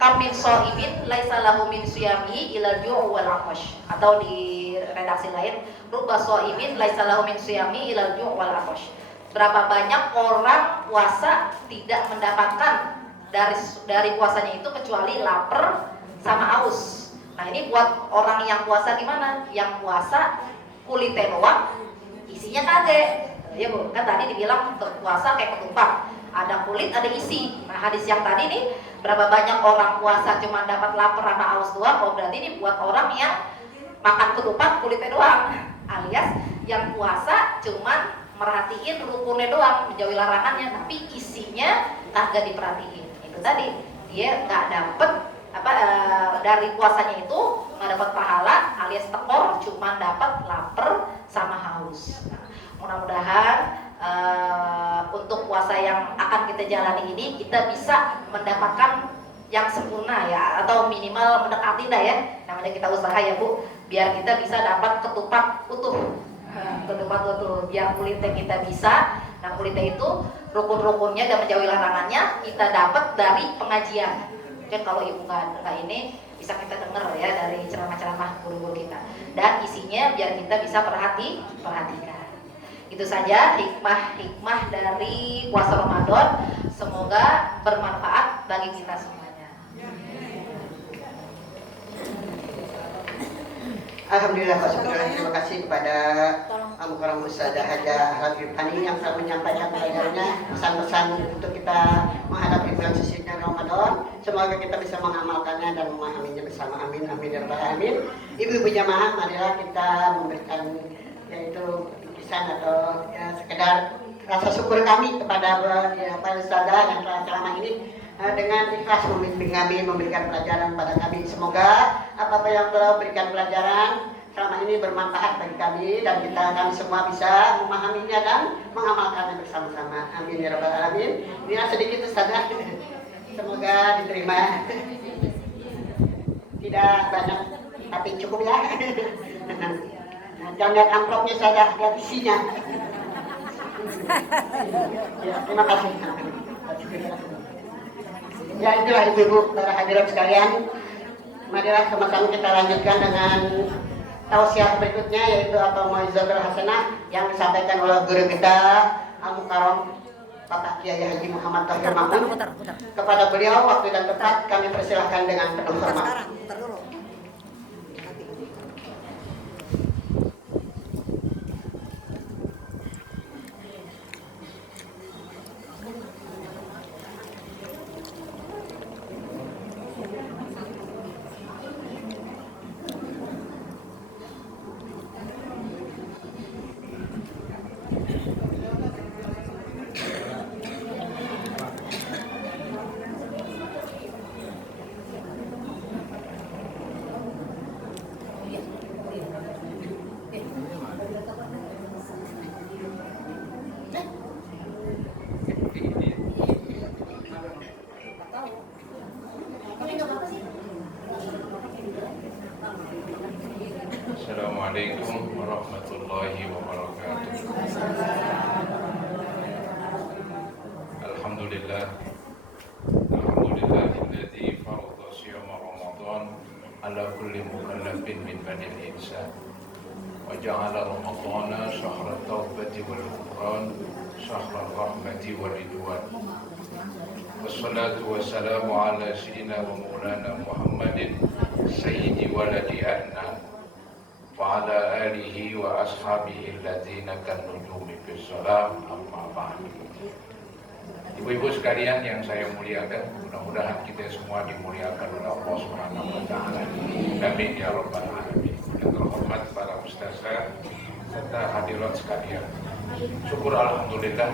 kamil so'imin laisa lahu min siyami ilal ju' wal 'atash, atau di redaksi lain rubba so'imin laisa lahu min siyami ilal ju' wal 'atash. Berapa banyak orang puasa tidak mendapatkan dari puasanya itu kecuali lapar sama haus. Nah, ini buat orang yang puasa gimana? Yang puasa kulitnya doang, isinya kagak. Ya Bu, kan tadi dibilang puasa kayak ketupat, ada kulit, ada isi. Nah, hadis yang tadi nih, berapa banyak orang puasa cuma dapat lapar sama haus doang? Oh, berarti ini buat orang yang makan ketupat kulitnya doang, alias yang puasa cuma merhatiin rukunnya doang, menjauhi larangannya, tapi isinya kagak diperhatiin. Itu tadi dia nggak dapet dari puasanya itu nggak dapat pahala, alias tekor, cuma dapat lapar sama haus. Nah, mudah-mudahan untuk puasa yang akan kita jalani ini kita bisa mendapatkan yang sempurna ya, atau minimal mendekati dah ya, namanya kita usaha ya Bu, biar kita bisa dapat ketupat utuh. Ketupat utuh, biar kulitnya kita bisa. Nah, kulitnya itu rukun-rukunnya dan menjauhi larangannya kita dapat dari pengajian. Mungkin kalau ibu nggak ini bisa kita dengar ya dari ceramah-ceramah guru-guru kita, dan isinya biar kita bisa perhatikan. Itu saja hikmah dari puasa Ramadan, semoga bermanfaat bagi kita semuanya. Alhamdulillah, terima kasih kepada Al-Mukarram Ustazah Hajah Al-Fani yang telah menyampaikan pelajarannya, pesan-pesan untuk kita menghadapi bulan sucinya Ramadan. Semoga kita bisa mengamalkannya dan memahaminya bersama. Amin, amin, ya rabbal alamin. Ibu-ibu jamaah, marilah kita memberikan yaitu bingkisan atau ya sekedar rasa syukur kami kepada Pak Ustazah yang telah selama ini dengan ikhlas membimbing kami, memberikan pelajaran pada kami. Semoga apa yang telah berikan pelajaran selama ini bermanfaat bagi kami, dan kami semua bisa memahaminya dan mengamalkannya bersama-sama. Amin ya rabbal alamin. Inilah sedikit Ustazah, semoga diterima. Tidak banyak tapi cukup ya. Jangan lihat amplopnya saja, lihat isinya. Ya, terima kasih. Ya, itulah ibu-ibu para hadirat sekalian. Marilah sama-sama kita lanjutkan dengan tausiah berikutnya, yaitu atau mau'izatul hasanah yang disampaikan oleh guru kita Al-Mukarram Bapak Kiai Haji Muhammad Tahir Mahmud. Kepada beliau waktu dan tempat kami persilahkan dengan penuh hormat. Assalamualaikum warahmatullahi wabarakatuh. Alhamdulillah alladzi farada shiyama Ramadan ala kulli mukallafin min bani al-insan wa ja'ala Ramadana shahra tawbati wal ghufran, shahra rahmati wal ridwan. Wassalatu wassalamu ala sayyidina wa maulana Muhammadin sayyidi waladi adnan wa ala alihi wa ashabihi alladzina kan-nujumi fis salam, amma ba'd. Ibu-ibu sekalian yang saya muliakan, mudah-mudahan kita semua dimuliakan oleh Allah Subhanahu wa taala. Amin ya rabbal alamin. Yang terhormat para ustazah serta hadirat sekalian. Syukur alhamdulillah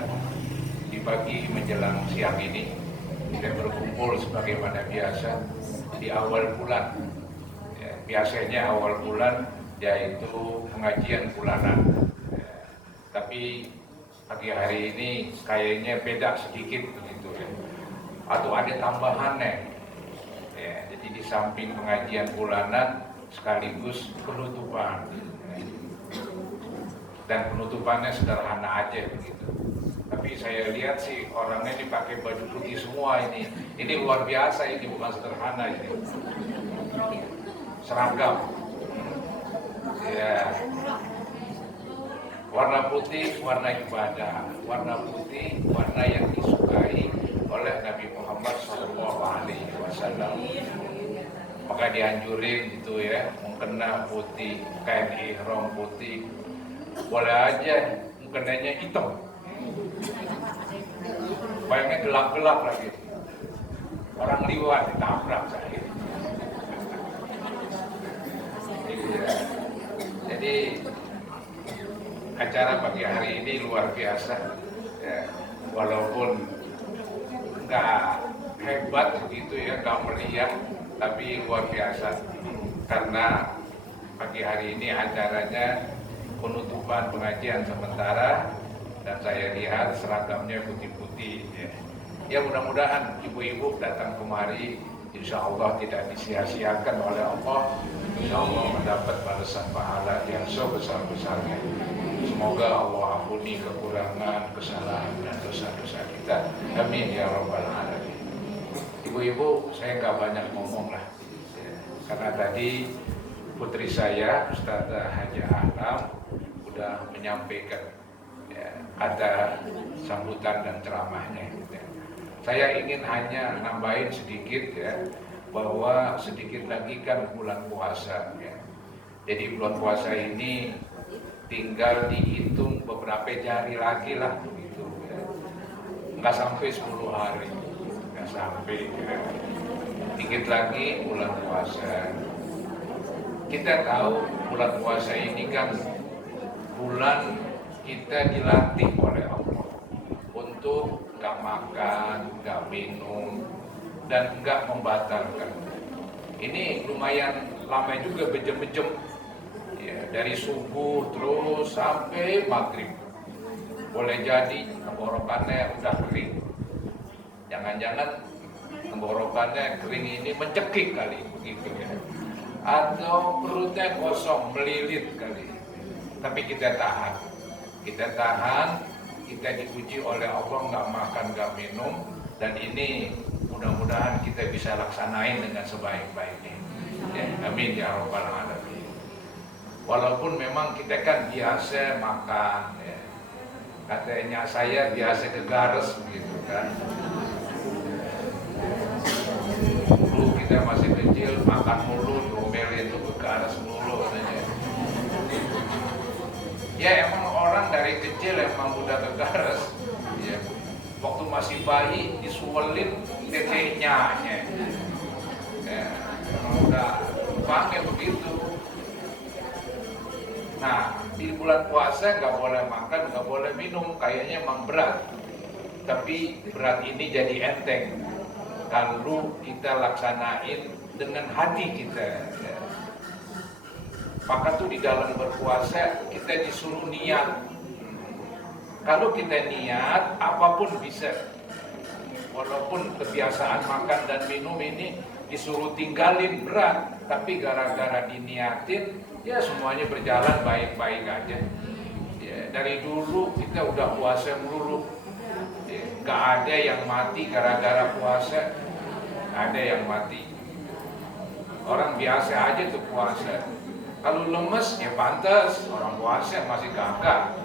di pagi menjelang siang ini kita berkumpul sebagaimana biasa di awal bulan. Ya, biasanya awal bulan yaitu pengajian bulanan. tapi pagi hari ini kayaknya beda sedikit begitu ya. Atau ada tambahannya. Ya, jadi di samping pengajian bulanan sekaligus penutupan. Dan penutupannya sederhana aja begitu. Tapi saya lihat sih orangnya dipakai baju putih semua ini. Ini luar biasa, ini bukan sederhana ini. Seragam. Ya. Warna putih, warna ibadah. Warna putih, warna yang disukai oleh Nabi Muhammad SAW. Maka dianjurin gitu ya, mukena putih, kain ihram putih. Boleh aja mukenanya hitam. Bayangnya gelap-gelap lagi. Orang liwat ditabrak saya. Jadi acara pagi hari ini luar biasa. Ya, walaupun nggak hebat begitu ya, nggak meriah, tapi luar biasa. Karena pagi hari ini acaranya penutupan pengajian sementara dan saya lihat seragamnya putih-putih ya. Ya mudah-mudahan ibu-ibu datang kemari insya Allah tidak disia-siakan oleh Allah, insya Allah mendapat balasan pahala yang sebesar-besarnya. Semoga Allah ampuni kekurangan, kesalahan dan dosa-dosa kita. Amin ya rabbal alamin. Ibu-ibu, saya nggak banyak ngomong lah ya, karena tadi putri saya Ustazah Haja Alam sudah menyampaikan ya, ada sambutan dan ceramahnya ya. Saya ingin hanya nambahin sedikit ya, bahwa sedikit lagi kan bulan puasa ya. Jadi bulan puasa ini tinggal dihitung beberapa jari lagi lah begitu ya. Nggak sampai 10 hari, nggak sampai ya. Dikit lagi bulan puasa. Kita tahu bulan puasa ini kan bulan kita dilatih oleh Allah untuk nggak makan, nggak minum, dan nggak membatalkan. Ini lumayan lama juga berjam-jam, ya, dari subuh terus sampai maghrib. Boleh jadi tenggorokannya udah kering. Jangan-jangan tenggorokannya kering ini mencekik kali, begitu ya. Atau perutnya kosong, melilit kali. Tapi kita tahan, kita dipuji oleh Allah, nggak makan, nggak minum, dan ini mudah-mudahan kita bisa laksanain dengan sebaik-baiknya. Ya, amin ya rabbal alamin. Walaupun memang kita kan biasa makan, ya. Katanya saya biasa kegares begitu kan. Dulu kita masih kecil makan mulu, diomelin tuh kegares mulu katanya. Ya emang orang dari kecil emang udah kegares ya. Waktu masih bayi disuelin tetenya ya, emang udah panggil begitu. Nah di bulan puasa nggak boleh makan, nggak boleh minum, kayaknya emang berat. Tapi berat ini jadi enteng kalau kita laksanain dengan hati kita ya. Maka tuh di dalam berpuasa kita disuruh niat. Kalau kita niat, apapun bisa. Walaupun kebiasaan makan dan minum ini disuruh tinggalin berat, tapi gara-gara diniatin, ya semuanya berjalan baik-baik aja. Ya, dari dulu kita udah puasa melulu. Ya, gak ada yang mati gara-gara puasa, ada yang mati. Orang biasa aja tuh puasa. Kalau lemes ya pantas, orang puasa masih gagah.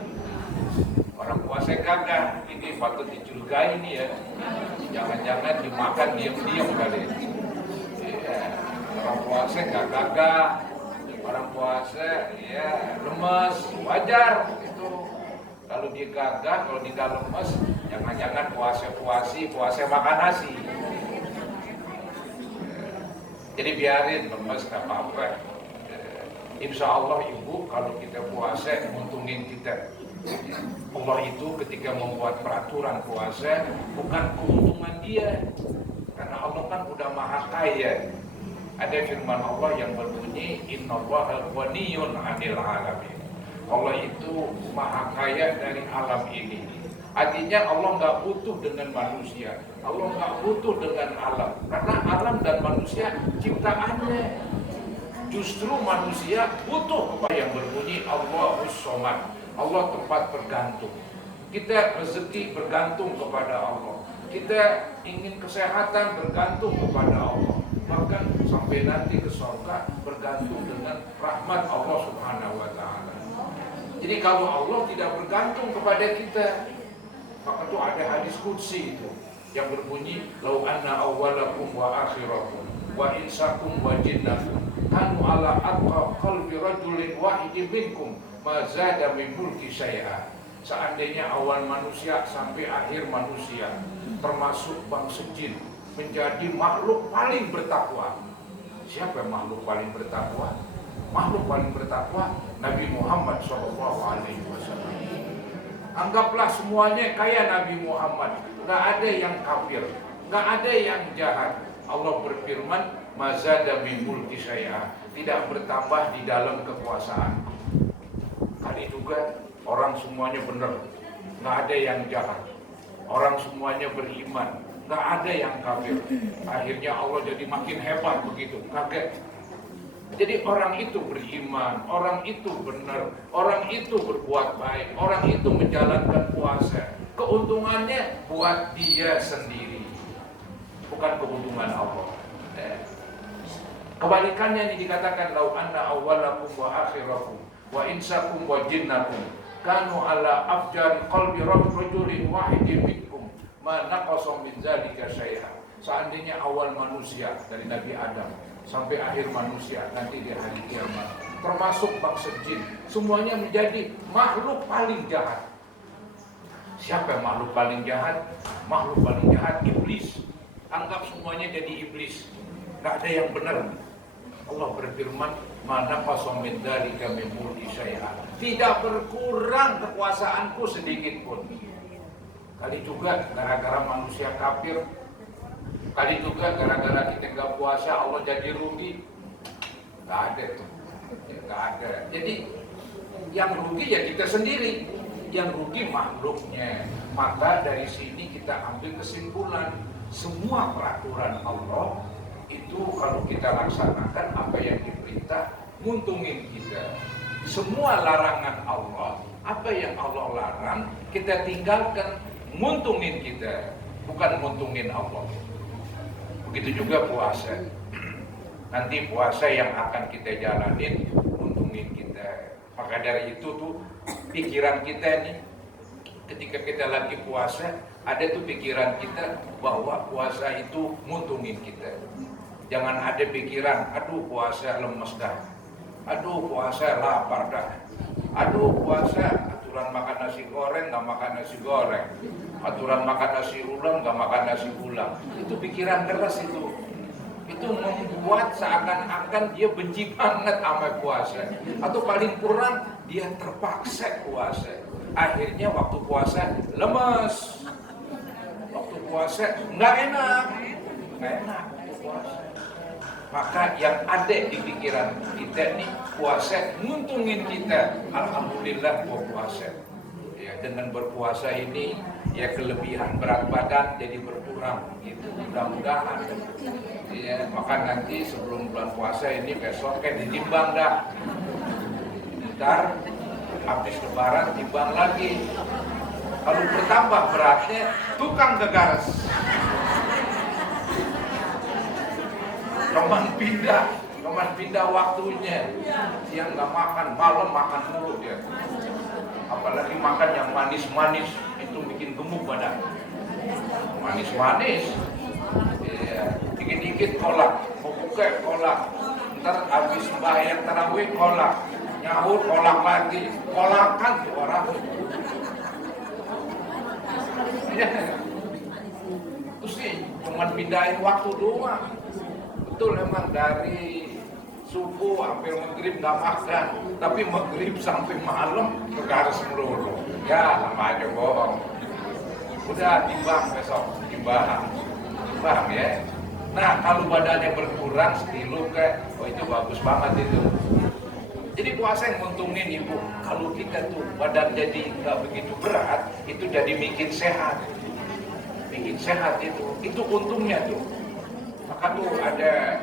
Orang puasa gagah, ini patut dicurigai ini ya. Jangan-jangan dimakan diam-diam kali. Ya, orang puasa nggak gagah, orang puasa ya lemes, wajar itu. Kalau dia gagah, kalau dia lemes, jangan-jangan puasa makan nasi. Jadi biarin lemes nggak apa-apa. Insya Allah ibu kalau kita puasa untungin kita. Allah itu ketika membuat peraturan puasa bukan keuntungan dia, karena Allah kan udah maha kaya. Ada firman Allah yang berbunyi Innallaha ghaniyun 'anil 'alamin. Allah itu maha kaya dari alam ini. Artinya Allah nggak butuh dengan manusia, Allah nggak butuh dengan alam, karena alam dan manusia ciptaannya. Justru manusia butuh kepada yang berbunyi Allahus Somad, Allah tempat bergantung. Kita rezeki bergantung kepada Allah, kita ingin kesehatan bergantung kepada Allah, bahkan sampai nanti ke surga bergantung dengan rahmat Allah Subhanahu wa Ta'ala. Jadi kalau Allah tidak bergantung kepada kita, maka itu ada hadis qudsi itu yang berbunyi lau anna awwalakum wa akhirakum wa insakum wa jinnakum kanu ala atqa qalbi rajulin wahidin minkum ma zada min mulki syai'a. Seandainya awal manusia sampai akhir manusia, termasuk bangsa jin, menjadi makhluk paling bertakwa. Siapa yang makhluk paling bertakwa? Makhluk paling bertakwa Nabi Muhammad SAW. Anggaplah semuanya kayak Nabi Muhammad, nggak ada yang kafir, nggak ada yang jahat. Allah berfirman, mazada min mulki syai'a, tidak bertambah di dalam kekuasaan. Kali juga orang semuanya benar, nggak ada yang jahat. Orang semuanya beriman, nggak ada yang kafir. Akhirnya Allah jadi makin hebat begitu, kaget. Jadi orang itu beriman, orang itu benar, orang itu berbuat baik, orang itu menjalankan puasa. Keuntungannya buat dia sendiri, bukan keuntungan Allah. Kebalikannya ini dikatakan lau anna awwalakum wa akhirakum wa insakum wa jinnakum kanu ala afjari qalbi rajulin wahidin minkum ma naqasa min zalika syai'a. Seandainya awal manusia dari Nabi Adam sampai akhir manusia nanti di hari kiamat, termasuk bangsa jin, semuanya menjadi makhluk paling jahat. Siapa yang makhluk paling jahat? Makhluk paling jahat iblis. Anggap semuanya jadi iblis, gak ada yang benar. Allah berfirman, mana qasamin dzalika min mulki syai'a, tidak berkurang kekuasaanku sedikit pun. Kali juga gara-gara manusia kafir, kali juga gara-gara kita nggak puasa Allah jadi rugi. Nggak ada tuh, nggak ada. Jadi yang rugi ya kita sendiri, yang rugi makhluknya. Maka dari sini kita ambil kesimpulan, semua peraturan Allah itu kalau kita laksanakan apa yang diperintah, nguntungin kita. Semua larangan Allah, apa yang Allah larang, kita tinggalkan, nguntungin kita, bukan nguntungin Allah. Begitu juga puasa. Nanti puasa yang akan kita jalanin untungin kita. Maka dari itu tuh pikiran kita nih, ketika kita lagi puasa, ada tuh pikiran kita bahwa puasa itu nguntungin kita. Jangan ada pikiran, aduh puasa lemes dah, aduh puasa lapar dah, aduh puasa aturan makan nasi goreng nggak makan nasi goreng, aturan makan nasi ulam nggak makan nasi ulam. Itu pikiran keras itu membuat seakan-akan dia benci banget sama puasa, atau paling kurang dia terpaksa puasa. Akhirnya waktu puasa lemes, waktu puasa nggak enak waktu puasa. Maka yang ada di pikiran kita nih, puasa nguntungin kita. Alhamdulillah gua puasa. Ya, dengan berpuasa ini ya kelebihan berat badan jadi berkurang gitu. Mudah-mudahan. Ya, maka nanti sebelum bulan puasa ini besok kan ditimbang dah. Ntar habis lebaran timbang lagi. Kalau bertambah beratnya tukang gegares. Cuman pindah waktunya. Siang nggak makan, malam makan mulu dia. Apalagi makan yang manis-manis, itu bikin gemuk badan. Manis-manis, ya, dikit-dikit kolak, mau buka kolak, ntar habis sembahyang tarawih kolak, nyahur kolak lagi, kolakan tuh orang. Ya. Terus sih, cuma pindahin waktu doang. Betul emang dari subuh hampir maghrib nggak makan, tapi maghrib sampai malam gegares melulu. Ya lama aja bohong. Udah timbang besok, timbang ya. Nah kalau badannya berkurang sekilo kayak, oh itu bagus banget itu. Jadi puasa yang nguntungin ibu. Kalau kita tuh badan jadi nggak begitu berat, itu jadi bikin sehat. Bikin sehat itu untungnya tuh. Maka tuh ada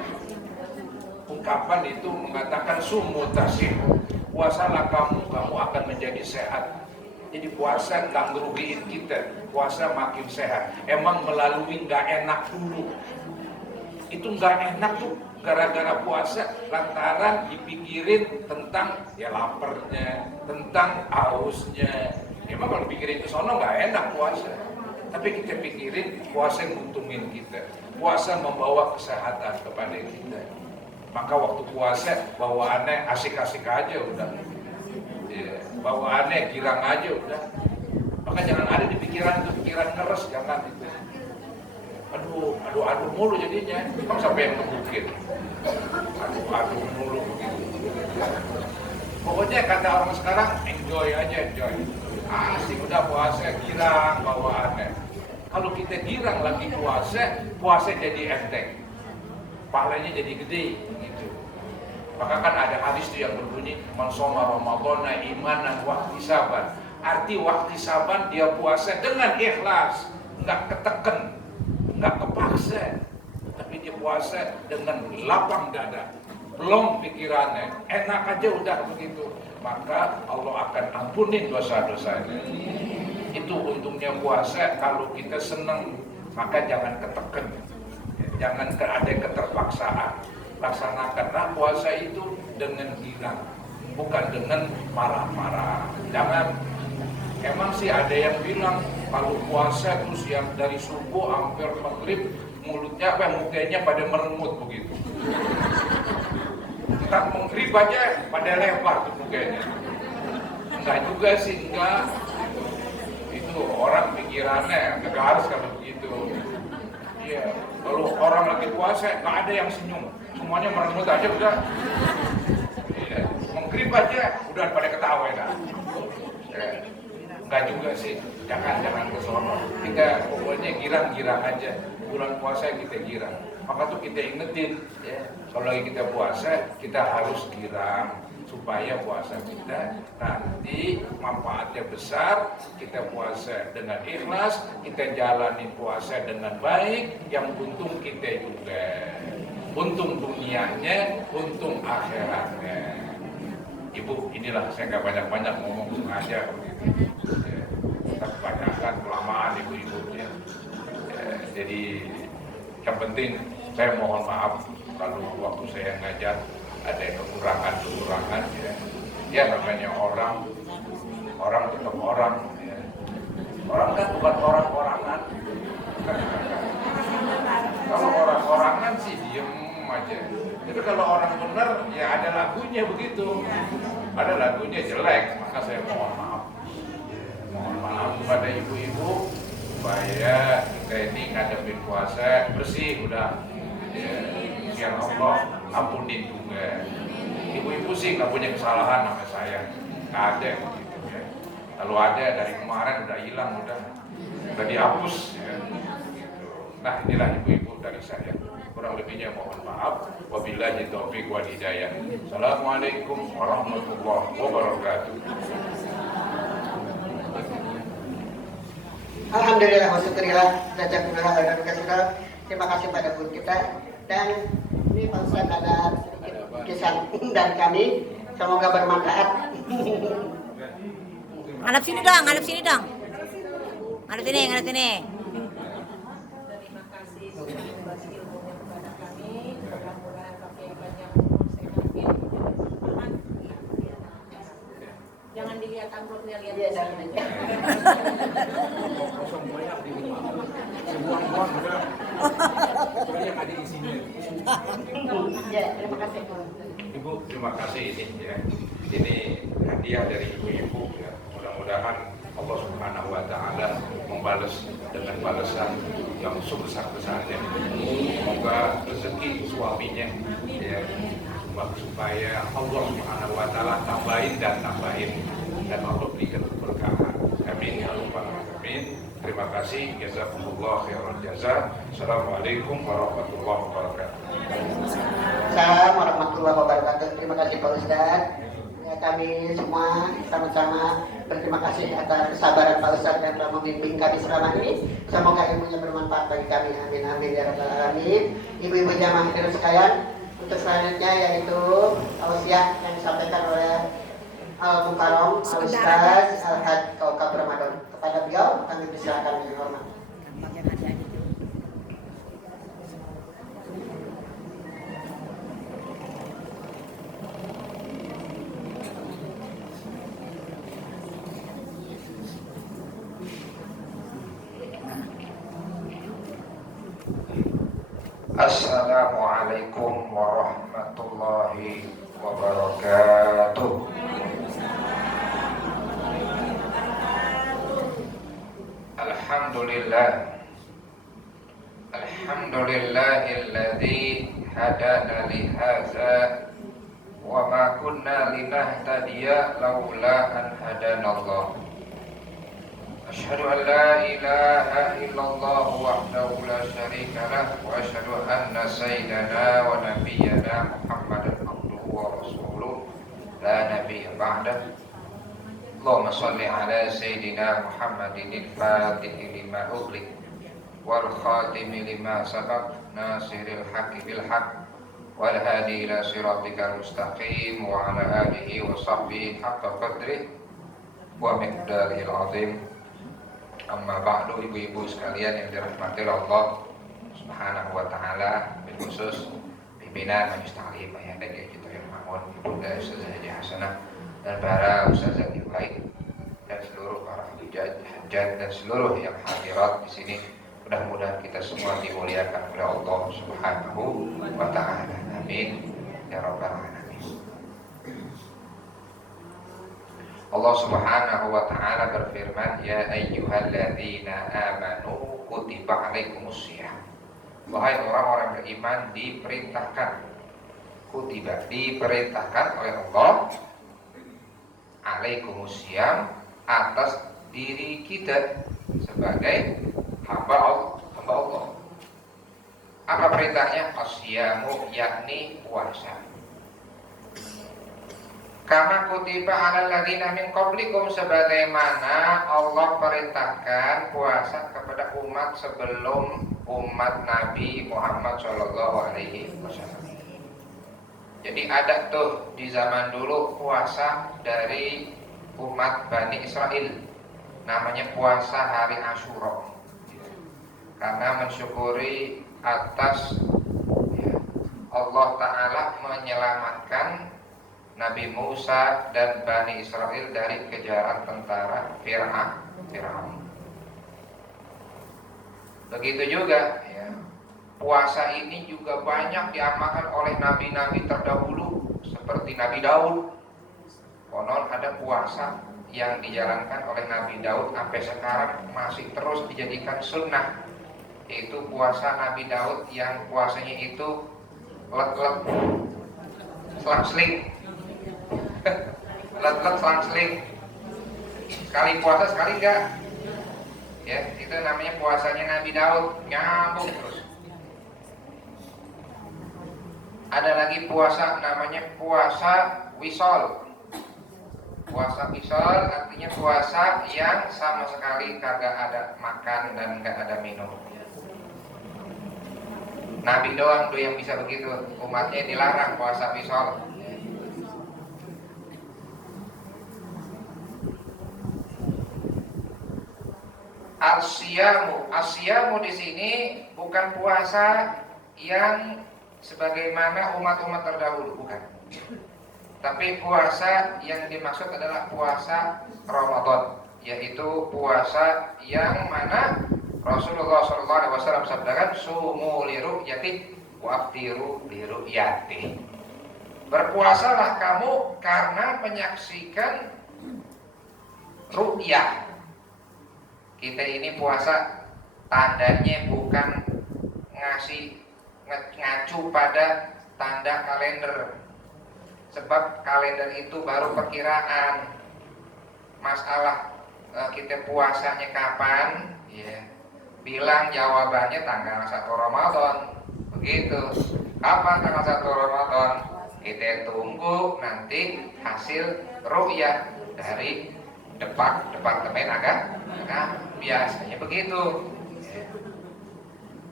ungkapan itu mengatakan sumu tasihu. Puasalah kamu akan menjadi sehat. Jadi puasa nggak ngerugiin kita, puasa makin sehat. Emang melalui nggak enak dulu. Itu nggak enak tuh gara-gara puasa lantaran dipikirin tentang ya laparnya, tentang hausnya. Emang kalau pikirin ke sono nggak enak puasa. Tapi kita pikirin puasa yang nguntungin kita. Puasa membawa kesehatan kepada kita. Maka waktu puasa bawaannya asik-asik aja udah. Ya, bawaannya girang aja udah. Maka jangan ada di pikiran itu pikiran ngeres, jangan itu. Aduh mulu jadinya. Kamu sampai yang ngebukin. Aduh mulu begitu. Pokoknya kata orang sekarang enjoy aja, enjoy. Asik udah puasa, girang bawaannya. Kalau kita girang lagi puasa jadi enteng. Pahalanya jadi gede gitu. Maka kan ada hadis itu yang berbunyi man shoma ramadhana imanan wa ihtisaban. Arti waktu saban dia puasa dengan ikhlas, enggak keteken, enggak kepaksa, tapi dia puasa dengan lapang dada, plong pikirannya, enak aja udah begitu. Maka Allah akan ampunin dosa-dosanya. Itu untungnya puasa. Kalau kita senang, maka jangan keteken, jangan ada keterpaksaan. Laksanakanlah puasa itu dengan girang, bukan dengan marah-marah. Jangan. Emang sih ada yang bilang kalau puasa terus yang dari subuh hampir maghrib mulutnya mukanya pada meremut begitu. Kita maghrib aja pada lebar tuh mukanya. Enggak juga sih, enggak. Itu orang pikirannya enggak harus kalau begitu. Iya, kalau orang lagi puasa enggak ada yang senyum, semuanya meremut aja udah. Iya, maghrib aja udah pada ketawa ya. Enggak juga sih, jangan ke sono. Kita pokoknya girang-girang aja. Bulan puasa kita girang. Maka tuh kita ingetin, ya, kalau lagi kita puasa, kita harus girang supaya puasa kita nanti manfaatnya besar. Kita puasa dengan ikhlas, kita jalani puasa dengan baik, yang untung kita juga. Untung dunianya, untung akhiratnya. Ibu, inilah saya nggak banyak-banyak ngomong sengaja begitu. Kita kebanyakan kelamaan ibu-ibu ya. Jadi yang penting saya mohon maaf kalau waktu saya ngajar ada kekurangan ya. Ya namanya orang tetap orang ya. Orang kan bukan orang-orangan. Kalau orang-orangan sih diem aja. Tapi kalau orang benar ya ada lagunya begitu. Ada lagunya jelek, maka saya mohon maaf. Mohon maaf kepada ibu-ibu supaya kita ini ngadepin puasa bersih udah. Ya, biar Allah ampunin juga. Ibu-ibu sih nggak punya kesalahan sama saya, nggak ada gitu ya. Kalau ada dari kemarin udah hilang, udah dihapus ya. Gitu. Nah inilah ibu-ibu dari saya. Kurang lebihnya mohon maaf. Wabillahi taufiq wal hidayah. Assalamualaikum warahmatullahi wabarakatuh. Alhamdulillah wa syukurillah. Jazakumullah khairan katsiran. Terima kasih pada guru kita. Dan ini Pak Ustaz ada sedikit kisah dari kami. Semoga bermanfaat. Ngadep sini dong. Ngadep sini. Terima kasih sudah berbagi ilmu kepada kami. Mudah-mudahan pakai banyak semangat. Jangan dilihat amplopnya, lihat Iya, jangan aja. Kosong banyak di rumah. Sebuang-buang juga. Banyak ada isinya. Ya, terima kasih Bu. Ibu, terima kasih ini ya. Ini hadiah dari ibu-ibu ya. Mudah-mudahan Allah Subhanahu wa taala membalas dengan balasan yang sebesar-besarnya. Semoga rezeki suaminya ya supaya Allah Subhanahu wa taala tambahin dan Allah berikan keberkahan. Amin ya rabbal alamin. Terima kasih. Jazakumullah khairan jazaa. Assalamualaikum warahmatullahi wabarakatuh. Assalamualaikum warahmatullahi wabarakatuh. Terima kasih Pak Ustaz. kami semua sama-sama berterima kasih atas kesabaran Pak Ustadz yang telah membimbing kami selama ini. Semoga ilmunya bermanfaat bagi kami. Amin amin ya rabbal alamin. Ibu-ibu jamaah hadirin sekalian, untuk selanjutnya yaitu tausiah yang disampaikan oleh Al-Mukarram Al-Ustaz Al-Had Kaukab Ramadan. Kepada beliau kami persilakan dengan hormat. Assalamualaikum warahmatullahi wabarakatuh. Alhamdulillahilladzi hadana li hadza wa ma kunna linahtadiya laula an hadanallah. Asyhadu an la ilaha illallah wahdahu la syarika lah wa asyhadu anna sayyidana wa nabiyyana Muhammadan abduhu wa rasuluh la nabiyya ba'dah. Allahumma shalli ala sayyidina Muhammadin al-fatihi lima ughliq wal khatimi lima sabaq nasiril haqqi bil haqq wal hadi ila siratikal mustaqim wa ala alihi wa sahbihi haqqa qadrihi wa miqdarihil azim. Amma ba'du, ibu-ibu sekalian yang dirahmati Allah Subhanahu wa taala, bil khusus pimpinan Majelis Ta'lim Ayah dan Kiai Tohir Mahmud, Ibunda Ustazah Haji Hasanah dan para ustazah yang lain dan seluruh para hujjah dan seluruh yang hadirat di sini. Mudah-mudahan kita semua dimuliakan oleh Allah Subhanahu wa taala. Amin ya rabbal alamin. Allah Subhanahu wa taala berfirman, ya ayyuhalladzina amanu kutiba alaikumussyam. Wahai orang-orang beriman, diperintahkan, kutiba, diperintahkan oleh Allah, alaikumussyam, atas diri kita sebagai hamba Allah. Apa perintahnya? Asyamu, yakni puasa. Kama kutiba alal ladzina min qablikum, sebagaimana Allah perintahkan puasa kepada umat sebelum umat Nabi Muhammad sallallahu alaihi wasallam. Jadi ada tuh di zaman dulu puasa dari umat Bani Israel, namanya puasa hari Asyura. Karena mensyukuri atas Allah Ta'ala menyelamatkan Nabi Musa dan Bani Israel dari kejaran tentara Fir'aun. Begitu juga ya, puasa ini juga banyak diamalkan oleh nabi-nabi terdahulu seperti Nabi Daud. Konon ada puasa yang dijalankan oleh Nabi Daud sampai sekarang masih terus dijadikan sunnah, yaitu puasa Nabi Daud yang puasanya itu let-let selang-seling. Let-let selang-seling, sekali puasa sekali enggak. Ya, itu namanya puasanya Nabi Daud, nyambung terus. Ada lagi puasa namanya puasa wisol. Puasa wisol artinya puasa yang sama sekali kagak ada makan dan enggak ada minum. Nabi doang tuh yang bisa begitu, umatnya dilarang puasa wisol. Asyamu di sini bukan puasa yang sebagaimana umat-umat terdahulu, bukan. Tapi puasa yang dimaksud adalah puasa Ramadan, yaitu puasa yang mana Rasulullah SAW sabdakan, sumu li ru'yati wa aftiru li ru'yati. Berpuasalah kamu karena menyaksikan ru'yah. Kita ini puasa tandanya bukan ngacu pada tanda kalender. Sebab kalender itu baru perkiraan. Masalah kita puasanya kapan, ya, bilang jawabannya tanggal 1 Ramadan. Begitu. Kapan tanggal 1 Ramadan? Kita tunggu nanti hasil ru'yah dari departemen agama. Biasanya begitu.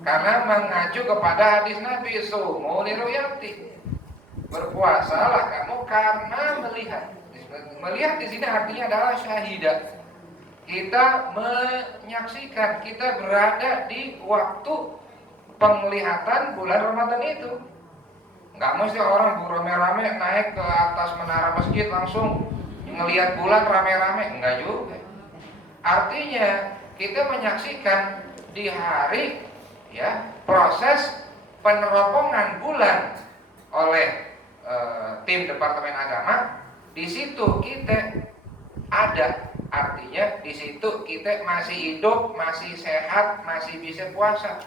Karena mengacu kepada hadis Nabi, sumu liruyati, berpuasalah kamu karena melihat. Melihat di sini artinya adalah syahidah. Kita menyaksikan, kita berada di waktu penglihatan bulan Ramadan itu. Nggak mesti orang rame-rame naik ke atas menara masjid langsung ngelihat bulan rame-rame, enggak juga. Artinya kita menyaksikan di hari ya proses peneropongan bulan oleh tim Departemen Agama. Di situ kita ada, artinya di situ kita masih hidup, masih sehat, masih bisa puasa.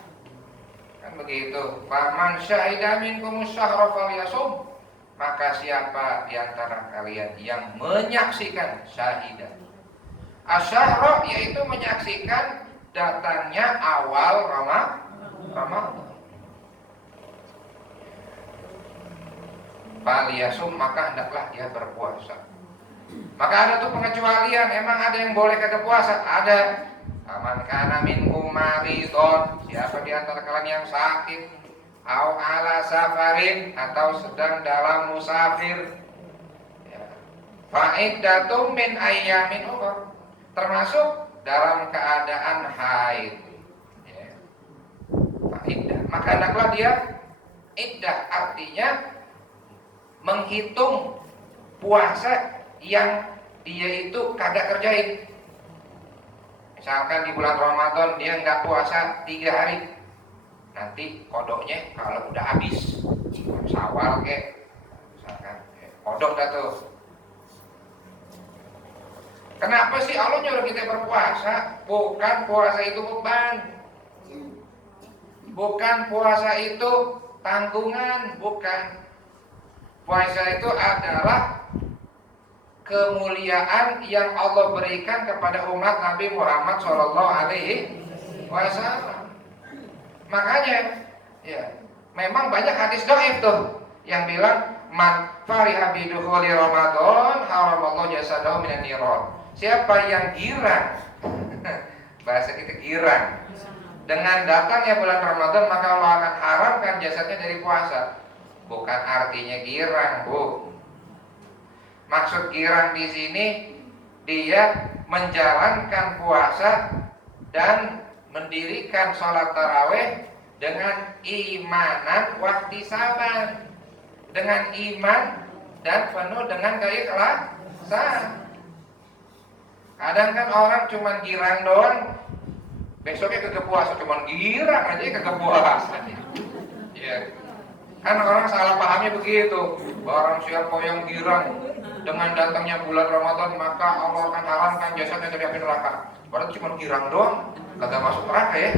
Kan begitu. Faman syahida minkum syahra falyasum, maka siapa di antara kalian yang menyaksikan syahidah. Asyahra yaitu menyaksikan datangnya awal Ramadan. Falyasum, maka hendaklah dia berpuasa. Maka ada tuh pengecualian, emang ada yang boleh kagak puasa? Ada. Aman kana minkum maridon, siapa di antara kalian yang sakit, au ala safarin, atau sedang dalam musafir, ya. Fa'iddatum min ayyamin ukhra, termasuk dalam keadaan haid, ya. Fa'iddah, maka hendaklah dia iddah, artinya menghitung puasa yang dia itu kagak kerjain. Misalkan di bulan Ramadan dia nggak puasa 3 hari, nanti kodoknya kalau udah habis Syawal misalkan kodok dah tuh. Kenapa sih Allah nyuruh kita berpuasa? Bukan puasa itu beban, bukan puasa itu tanggungan, bukan. Puasa itu adalah kemuliaan yang Allah berikan kepada umat Nabi Muhammad SAW. Makanya, ya, memang banyak hadis dhaif tuh yang bilang man fariha bidukhuli Ramadan haramallahu jasadahu minan niran. Siapa yang girang, bahasa kita girang, dengan datangnya bulan Ramadan, maka Allah akan haramkan jasadnya dari puasa. Bukan artinya girang, Bu. Maksud girang di sini dia menjalankan puasa dan mendirikan sholat taraweh dengan imanan wahtisaban, dengan iman dan penuh dengan keikhlasan. Kadang kan orang cuman girang doang, besoknya kagak puasa, cuman girang aja kagak puasa. Ya. Kan orang salah pahamnya begitu. Barang siapa yang girang dengan datangnya bulan Ramadan, maka Allah akan haramkan jasadnya dari api neraka. Padahal cuma girang doang, kagak masuk neraka ya.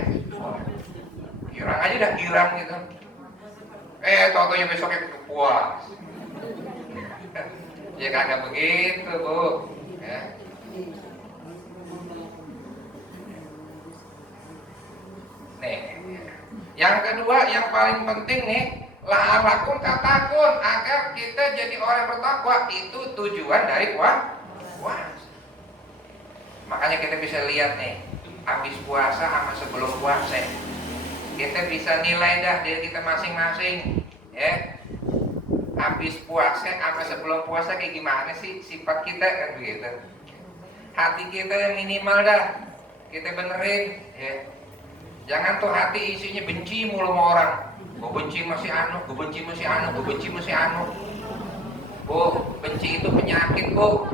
Girang aja dah, girang gitu. Tau-taunya besoknya puas. Ya kagak begitu, Bu. Ya. Nih, yang kedua, yang paling penting nih, la'alakum tatakun, agar kita jadi orang bertakwa. Itu tujuan dari puasa. Makanya kita bisa lihat nih, habis puasa sama sebelum puasa, kita bisa nilai dah diri kita masing-masing, ya. Habis puasa sama sebelum puasa kayak gimana sih sifat kita, kan begitu. Hati kita yang minimal dah kita benerin, ya. Jangan tuh hati isinya benci mulu sama orang. Gue benci masih anu, gue benci masih anu, gue benci masih anu. Bu, benci itu penyakit, Bu.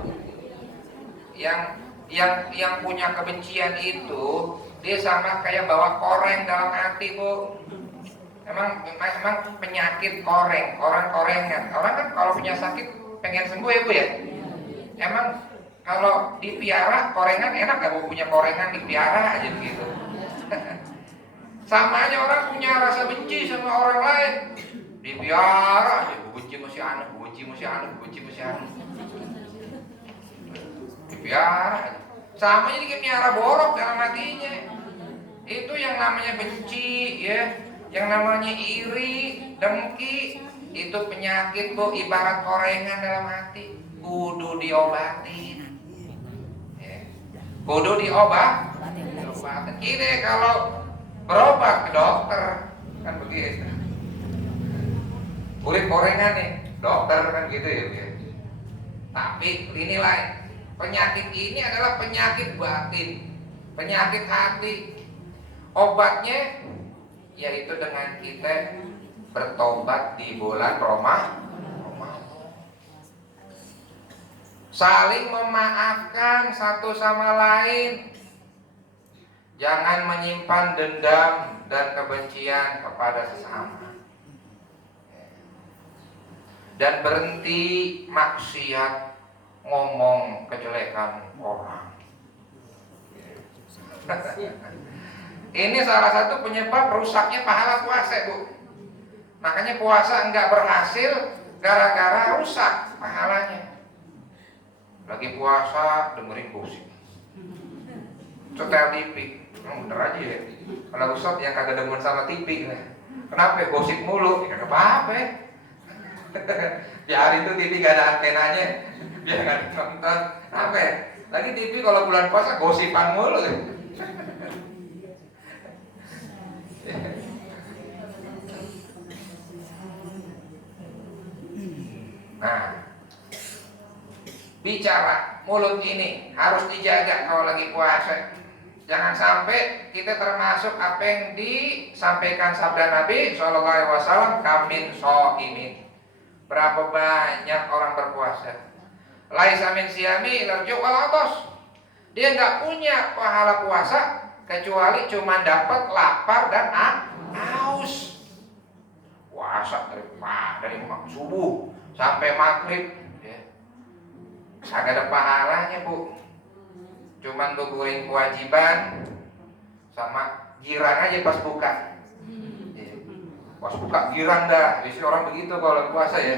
Yang punya kebencian itu dia sama kayak bawa koreng dalam hati, Bu. Emang penyakit koreng, orang korengan. Orang kan kalau punya sakit pengen sembuh ya, Bu ya. Emang kalau dipiara korengan enak gak, Bu? Punya korengan dipiara aja begitu. Sama aja orang punya rasa benci sama orang lain, dipiara aja, gue benci masih anu, gue benci masih anu, gue benci masih anu, dipiara aja. Sama jadi kayak miara borok dalam hatinya. Itu yang namanya benci, ya, yang namanya iri, dengki, itu penyakit Bu ibarat korengan dalam hati, kudu diobatin. Ya. Kudu diobatin. Kita kalau berobat ke dokter kan begitu. Kulit korengan nih, dokter kan gitu ya. Tapi ini lain. Penyakit ini adalah penyakit batin, penyakit hati. Obatnya yaitu dengan kita bertobat di bulan Ramadan. Saling memaafkan satu sama lain. Jangan menyimpan dendam dan kebencian kepada sesama. Dan berhenti maksiat, ngomong kejelekan orang. Ini salah satu penyebab rusaknya pahala puasa, Bu. Makanya puasa enggak berhasil gara-gara rusak pahalanya. Lagi puasa dengerin gosip, setel TV. Bener aja ya. Kalau Ustaz yang kagak demen sama TV, kenapa gosip mulu? Ya kagak apa-apa. Di hari itu TV gak ada antenanya, biar gak nonton. Apa ya? Lagi TV kalau bulan puasa gosipan mulu. Nah, bicara mulut ini harus dijaga kalau lagi puasa. Jangan sampai kita termasuk apa yang disampaikan sabda Nabi SAW, kamin so'imin. Berapa banyak orang berpuasa, laisa min siyami larju wal atos. Dia nggak punya pahala puasa kecuali cuma dapat lapar dan haus. Puasa dari subuh sampai maghrib, ya. Agak ada pahalanya, Bu. Cuman gugurin kewajiban sama girang aja pas buka. Pas buka girang dah. Biasanya orang begitu kalau lagi puasa ya.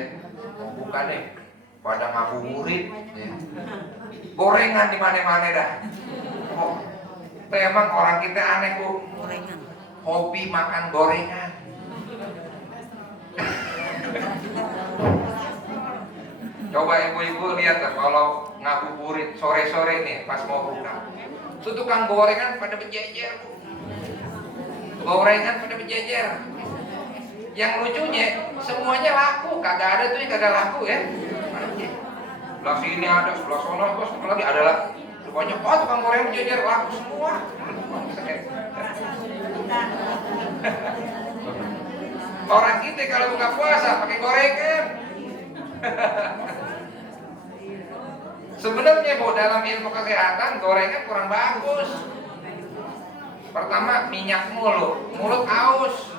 Mau buka nih, pada ngabuburit, ya. Gorengan di mana-mana dah. Oh, emang orang kita aneh, Bu. Hobi makan gorengan. Coba ibu-ibu lihat lah kalau ngabuburit sore-sore nih pas mau buka. Itu tukang gorengan pada berjejer, Bu. Gorengan pada berjejer. Yang lucunya semuanya laku, kagak ada tuh yang kagak laku ya. Sebelah sini ada, sebelah sana terus lagi ada lah. Banyak banget tukang gorengan berjejer laku semua. Orang kita kalau buka puasa pakai gorengan. Sebenarnya Bu, dalam ilmu kesehatan gorengan kurang bagus. Pertama minyak mulut aus,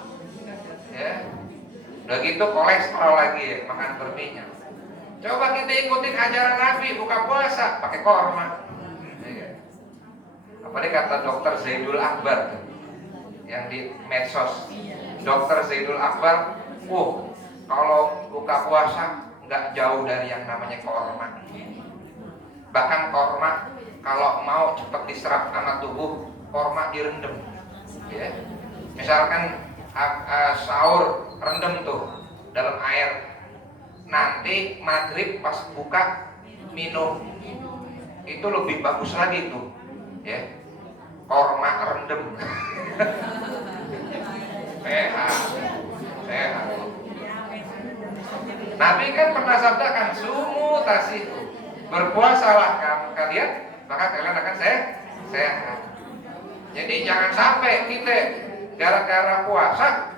ya. Udah gitu kolesterol lagi ya, makan berminyak. Coba kita ikutin ajaran Nabi buka puasa pakai korma. Apa dia kata Dokter Zaidul Akbar yang di medsos. Dokter Zaidul Akbar, kalau buka puasa nggak jauh dari yang namanya korma. Bahkan korma kalau mau cepat diserap sama tubuh, korma direndam, ya. Misalkan sahur rendam tuh dalam air, nanti maghrib pas buka minum, itu lebih bagus lagi tuh, ya. Korma rendam. Sehat. Nabi kan pernah sabdakan sumu tasihu, berpuasalah kalian maka kalian akan sehat. Jadi jangan sampai kita gara-gara puasa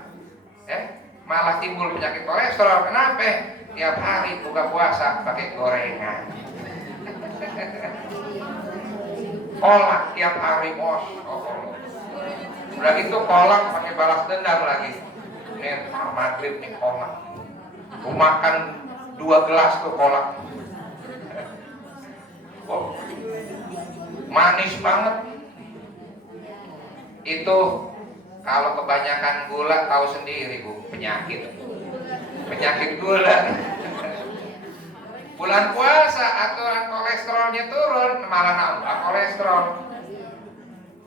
malah timbul penyakit kolesterol. Kenapa? Tiap hari buka puasa pakai gorengan. Kolak tiap hari, bos. Udah gitu kolak pakai balas dendam lagi. Ini maghrib nih kolak. Aku makan 2 gelas tuh kolak. Manis banget. Itu kalau kebanyakan gula tahu sendiri, Bu, penyakit gula. Bulan puasa aturan kolesterolnya turun, malah nambah kolesterol.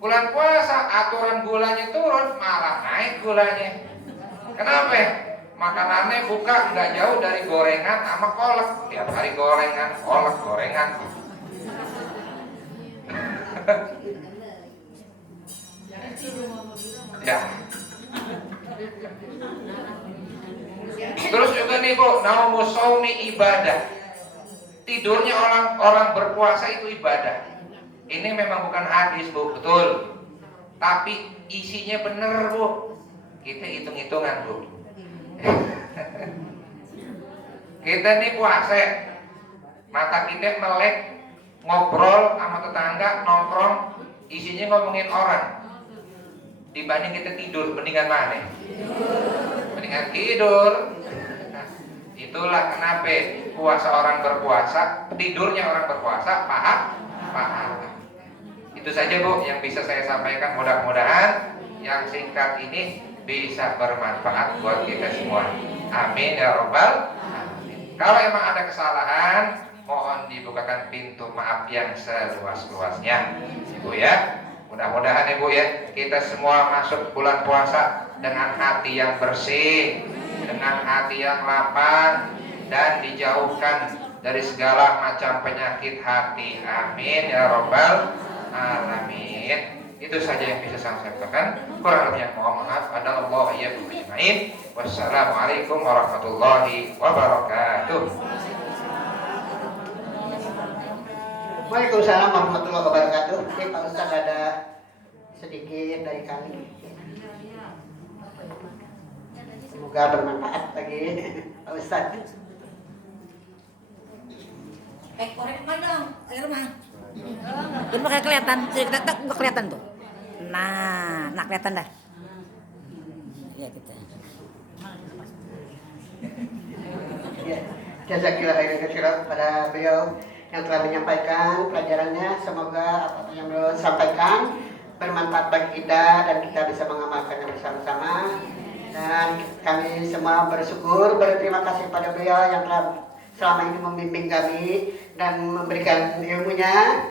Bulan puasa aturan gulanya turun, malah naik gulanya. Kenapa? makanannya buka nggak jauh dari gorengan sama kolak. Tiap hari gorengan, kolak, gorengan. Ya. Terus juga nih Bu, naumu shaumi ibadah. Tidurnya orang berpuasa itu ibadah. Ini memang bukan hadis Bu, betul. Tapi isinya bener Bu. Kita hitung-hitungan Bu. Kita nih puasa, mata kita melek, ngobrol sama tetangga, nongkrong, isinya ngomongin orang. Dibanding kita tidur, mendingan mana? Mendingan tidur. Itulah kenapa puasa orang berpuasa, tidurnya orang berpuasa, pahala. Itu saja Bu yang bisa saya sampaikan. Mudah-mudahan yang singkat ini bisa bermanfaat buat kita semua. Amin ya robbal alamin. Kalau emang ada kesalahan, mohon dibukakan pintu maaf yang seluas-luasnya, Ibu ya. Mudah-mudahan Ibu ya, kita semua masuk bulan puasa dengan hati yang bersih, dengan hati yang lapang, dan dijauhkan dari segala macam penyakit hati. Amin ya robbal alamin. Itu saja yang bisa saya sampaikan. Kurang lebihnya mohon maaf. Adallahu iyyakum ajmain. Wassalamualaikum warahmatullahi wabarakatuh. Waalaikumsalam warahmatullahi wabarakatuh. Oke, Pak Ustaz, ada sedikit dari kami. Semoga bermanfaat bagi Pak Ustaz. Korek mana dong? Air mah. Itu pakai kelihatan, nggak kelihatan tuh. Nah, kelihatan dah. Iya gitu. Ya, jazakillah khairan katsiran pada beliau yang telah menyampaikan pelajarannya. Semoga apa yang beliau sampaikan bermanfaat bagi kita dan kita bisa mengamalkannya bersama-sama. Dan kami semua berterima kasih pada beliau yang telah selama ini membimbing kami dan memberikan ilmunya,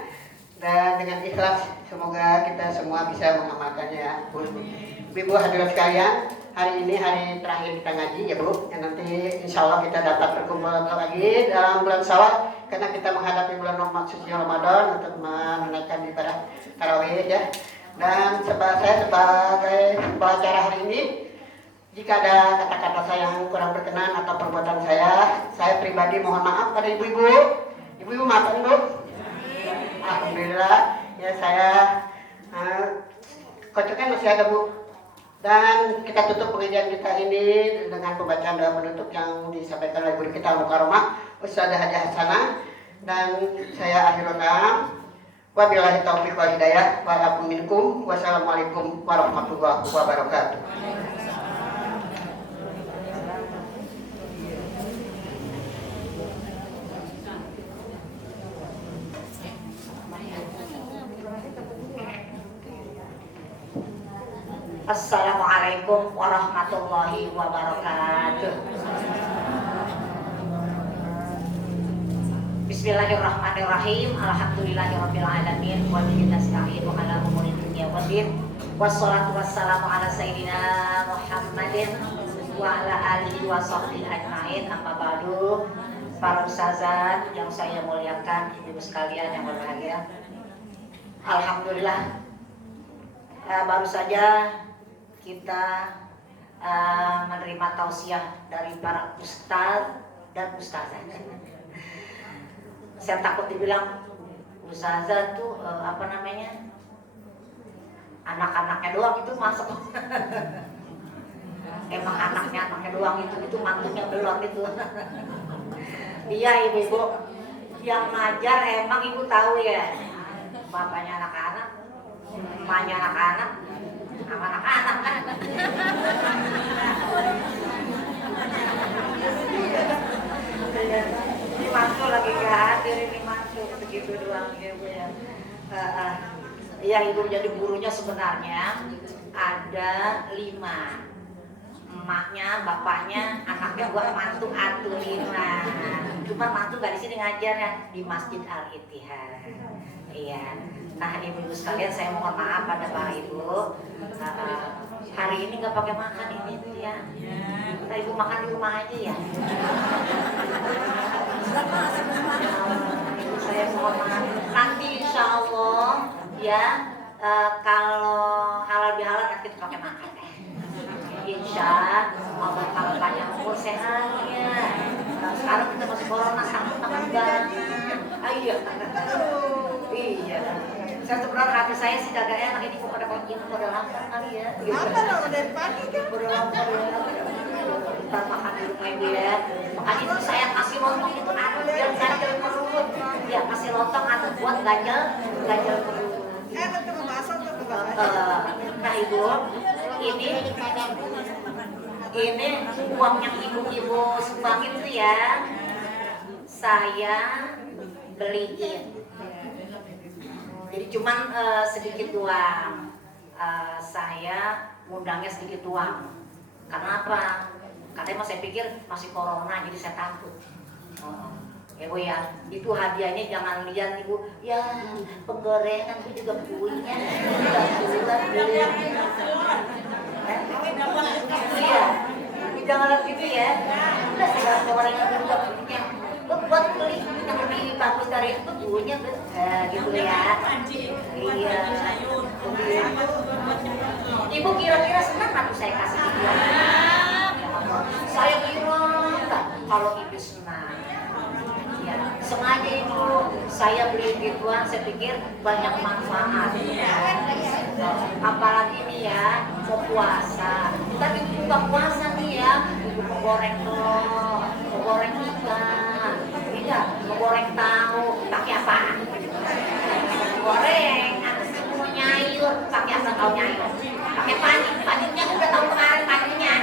dan dengan ikhlas semoga kita semua bisa mengamalkannya. Ibu hadirin sekalian, hari ini hari terakhir kita ngaji ya Bu, yang nanti insya Allah kita dapat berkumpul lagi dalam bulan Syawal karena kita menghadapi bulan suci Ramadan untuk menunaikan ibadah tarawih ya. Dan saya sebagai pelajar hari ini, jika ada kata-kata saya yang kurang berkenan atau perbuatan saya pribadi mohon maaf pada ibu-ibu. Ibu-ibu maafkan Bu. Alhamdulillah ya, saya kocokan masih ada Bu. Dan kita tutup pengajian kita ini dengan pembacaan doa penutup yang disampaikan oleh guru kita Al-Mukarramah Ustadzah Hajah Hasanah. Dan saya akhirul kalam. Wabillahi taufiq wal hidayah. Wa'alaikum minkum. Wassalamualaikum warahmatullahi wabarakatuh. Assalamualaikum warahmatullahi wabarakatuh. Bismillahirrahmanirrahim. Alhamdulillahirabbil alamin wa bihi nasta'in ala umuri dunya waddin. Wassalatu wassalamu ala sayyidina Muhammadin wa ala alihi wa sahbihi ajmain. Amma ba'du. Para ustazat yang saya muliakan, ibu sekalian yang berbahagia. Alhamdulillah, baru saja kita menerima tausiah dari para ustaz dan ustazah. Saya takut dibilang ustazah tuh anak-anaknya doang itu masuk. Emang anaknya doang itu mantunya belum itu. Iya ibu-ibu yang ngajar emang ibu tahu ya, bapaknya anak-anak, emaknya anak-anak, sama anak-anak kan. Ini mantu lagi gak hadir, ini mantu begitu doang ya Bu ya. Iya ibu, jadi gurunya sebenarnya ada 5. Emaknya, bapaknya, anaknya buat mantu atu 5. Cuma mantu gak di sini ngajarnya di Masjid Al Ittihad. Iya. Nah, ibu-ibu sekalian, saya mohon maaf pada Bapak Ibu. Hari ini nggak pakai makan ini ya. Nah, ibu makan di rumah aja ya. Saya mohon maaf. Nanti insya Allah ya, kalau halal bihalal nanti kita pakai makan ya. Insya Allah kalau banyak umur sehatnya. Sekarang kita masih corona, takut banget. Ayo. Iya. Saya sebenarnya hati saya sih kagak enak ini kok pada pagi pada lapar kali ya. Apa lo dari pagi kan? Pada lapar ya. Kita makan dulu ibu ya. Makanya itu saya kasih lontong itu ada biar ganjel perut. Ya kasih lontong atau buat ganjel perut. Betul masuk tuh ke bawah. Nah ibu, ini uang yang ibu-ibu sumbangin tuh ya, saya beliin. Jadi cuman sedikit doang. Saya ngundangnya sedikit doang. Karena apa? Karena saya pikir masih corona, jadi saya takut. Ya Bu ya, itu hadiahnya jangan lihat ibu. Ya penggorengan itu juga punya. Iya, jangan lihat gitu ya. Udah segala penggorengan juga punya. Buat beli yang lebih bagus dari itu punya, gitu ya. Iya. Ibu kira-kira senang nggak saya kasih gitu? Saya kira enggak kalau ibu senang. Ya, sengaja ibu saya beli gituan, saya pikir banyak manfaat. Apalagi nih ya, mau puasa. Tapi buka puasa nih ya, ibu menggoreng telur, menggoreng ikan, iya, menggoreng tahu, pakai apa? Goreng, atas itu nyayur, pakai apa tahu nyayur? Pakai paniknya udah tahu kemarin paniknya.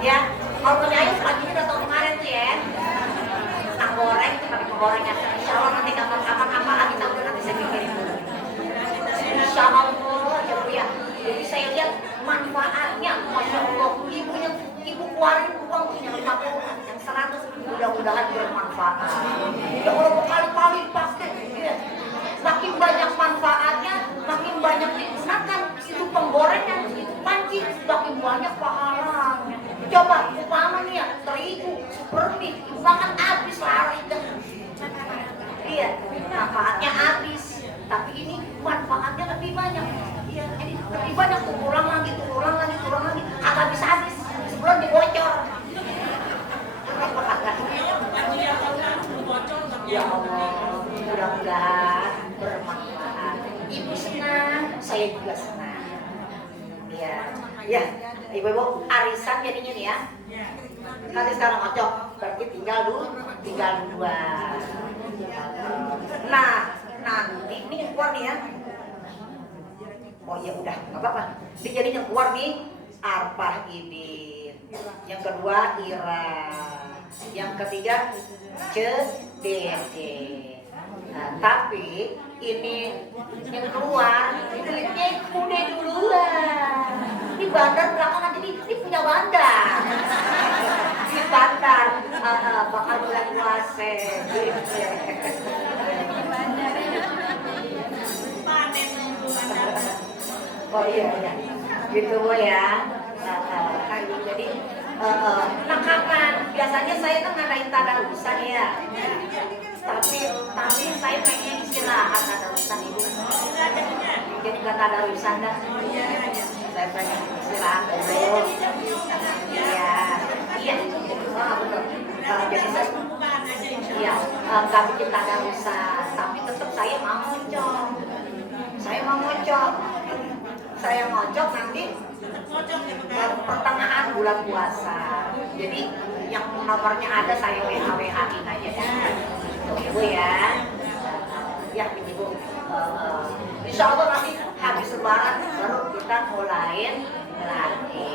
Ya, kalau nyayur paniknya udah tahu kemarin tuh ya. Nah goreng itu pakai penggorengnya. Insya Allah nanti kapan-kapan apa lagi tahu nanti saya pikirin dulu. Insya Allah ya Bu ya. Jadi saya lihat manfaatnya, masya Allah. Ibu keluarin uang yang 50, yang 100, mudah-mudahan bermanfaat. Ya kalau berkali-kali pakai, ya. Makin banyak manfaatnya, makin banyak digunakan. Itu penggorengan, itu panci, makin banyak pahalanya. Coba umpama nih ya, terigu, seperti ibu makan habis lari deh. Iya, manfaatnya habis. Tapi ini manfaatnya lebih banyak. Iya, jadi lebih banyak tuh ulang lagi, agak habis. Sebelum dibocor. Ya Allah, mudah-mudahan bermanfaat. Ibu senang, saya juga senang. Ya, ibu-ibu arisan jadinya nih ya. Nanti sekarang ngocok, berarti tinggal dua. Nah, nanti ini yang keluar nih ya. Oh iya udah, nggak apa-apa. Jadi yang keluar nih Arpah Ibin, yang kedua Ira, yang ketiga Cedede. Nah, tapi ini yang keluar duitnya udah duluan. Di bandar belakangan ini punya bandar. Di bandar bakal bulan puasa. Oh iya, gitu Bu ya. Jadi nah kapan? Biasanya saya kan ngadain tadarusan ya. Tapi saya pengen istirahat tadarusan Ibu. Jadi nggak tadarusan dah. Saya pengen istirahat dulu. Iya. Betul. Jadi saya nggak bikin tadarusan, tapi tetap saya mau ngocok. Saya ngocok nanti pertengahan bulan puasa. Jadi yang nomornya ada saya WA-in aja ya. Ibu ya. Ya Ibu. Insya Allah nanti habis lebaran baru kita mulain lagi.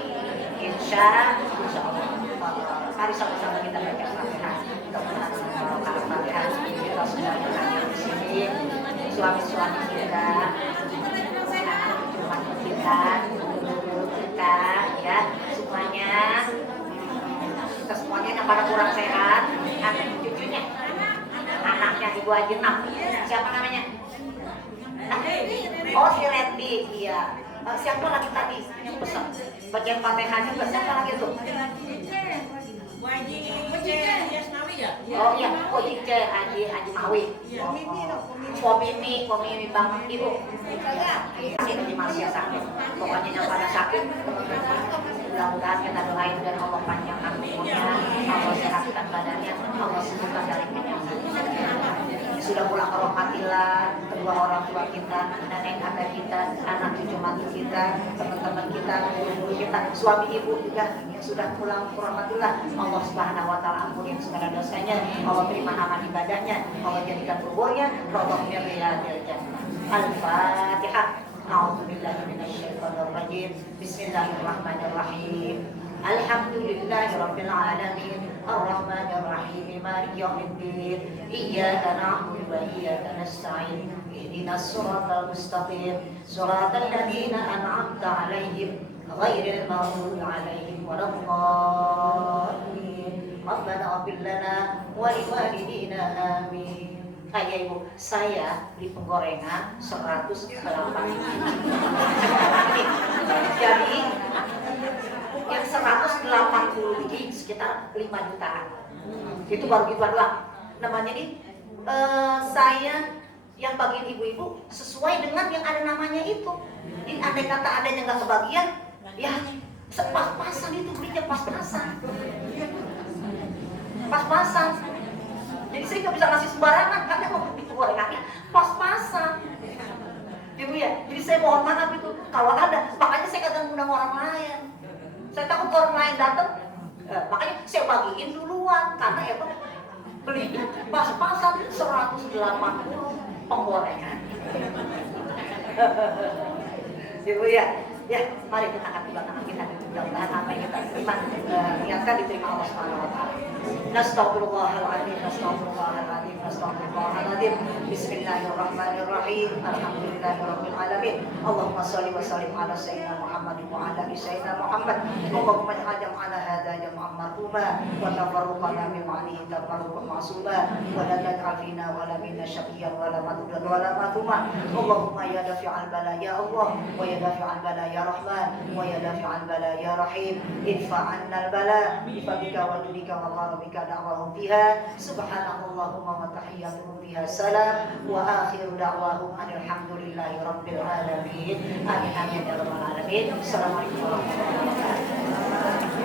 Insya Allah. Mari sama-sama kita baca Fatihah. Kalau Fatihah kita semua berada di sini. Suami-suami kita, guru kita, ya semuanya, kita semuanya yang pada kurang sehat, anak cucunya, anaknya ibu Ibu Ajinam. Siapa namanya? Oh, si Randy, iya. Siapa lagi tadi yang pesan? Bagian Fatihah juga, siapa lagi tuh? Oh iya, oh Ice, Haji Mawi. Pomimi banget Ibu. Ini masih sakit. Pokoknya yang pada sakit, mudah-mudahan kita doain dan Allah panjangkan umurnya, Allah sehatkan badannya, Allah sembuhkan dari penyakit. Sudah pulang ke Rohmatillah, kedua orang tua kita, nenek kakek kita, anak cucu mantu kita, teman-teman kita, guru kita, suami ibu juga yang sudah pulang ke Rohmatillah. Allah Subhanahu wa taala ampuni segala dosanya, Allah terima amal ibadahnya, Allah jadikan kuburnya roboh min riyadil jannah. Al-Fatihah. A'udzubillahi minasyaitonir rajim. Bismillahirrahmanirrahim. Alhamdulillahirabbil alamin. Ar-Rahmanir Rahim. Maliki yaumiddin. Iyyaka na'budu wa iyyaka nasta'in. Ihdinas siratal mustaqim. Siratal ladzina an'amta 'alaihim ghairil maghdubi 'alaihim waladdallin. Rabbana ighfir lana wa liwalidina amin. Iya Ibu, saya beli penggorengan 108. Jadi yang 180 biji sekitar 5 jutaan. Itu baru gitu doang. Namanya nih saya yang bagian ibu-ibu sesuai dengan yang ada namanya itu. Jadi andai kata ada yang nggak kebagian, ya pas-pasan itu belinya pas-pasan. Pas-pasan. Jadi saya nggak bisa ngasih sembarangan karena mau beli gorengannya pas-pasan. Ibu ya, jadi saya mohon maaf itu kalau ada, makanya saya kadang undang orang lain. Saya takut orang lain datang, makanya saya bagiin duluan karena ya belinya pas-pasan 180 penggorengan. Ibu ya, ya mari kita angkat kedua tangan kita. Mudah-mudahan apa yang kita terima niatkan diterima Allah Subhanahu wa taala. Nastaghfirullahaladzim, nastaghfirullahaladzim, nastaghfirullahaladzim. Bismillahirrahmanirrahim. Alhamdulillahirabbil alamin. Allahumma shalli wa sallim ala sayyidina Muhammad wa ala ali sayyidina Muhammad. Allahumma ij'al ala hadha jam'an marhuma wa tafarruqana min ma'alihi tafarruqan ma'suma wa la taj'al fina wa la minna syaqiyyan wa la madhudan wa la mathuma. Allahumma ya dafi'al bala ya Allah wa ya dafi'al bala ya Rahman wa ya dafi'al bala ya Rahim. Idfa'anna al-bala bi fadlika wa judika wa karamika da'wahum fiha subhanakallahumma wa tahiyyatuhum fiha salam wa akhiru da'wahum alhamdulillahi rabbil alamin. Amin amin ya rabbal alamin. Assalamualaikum warahmatullahi wabarakatuh.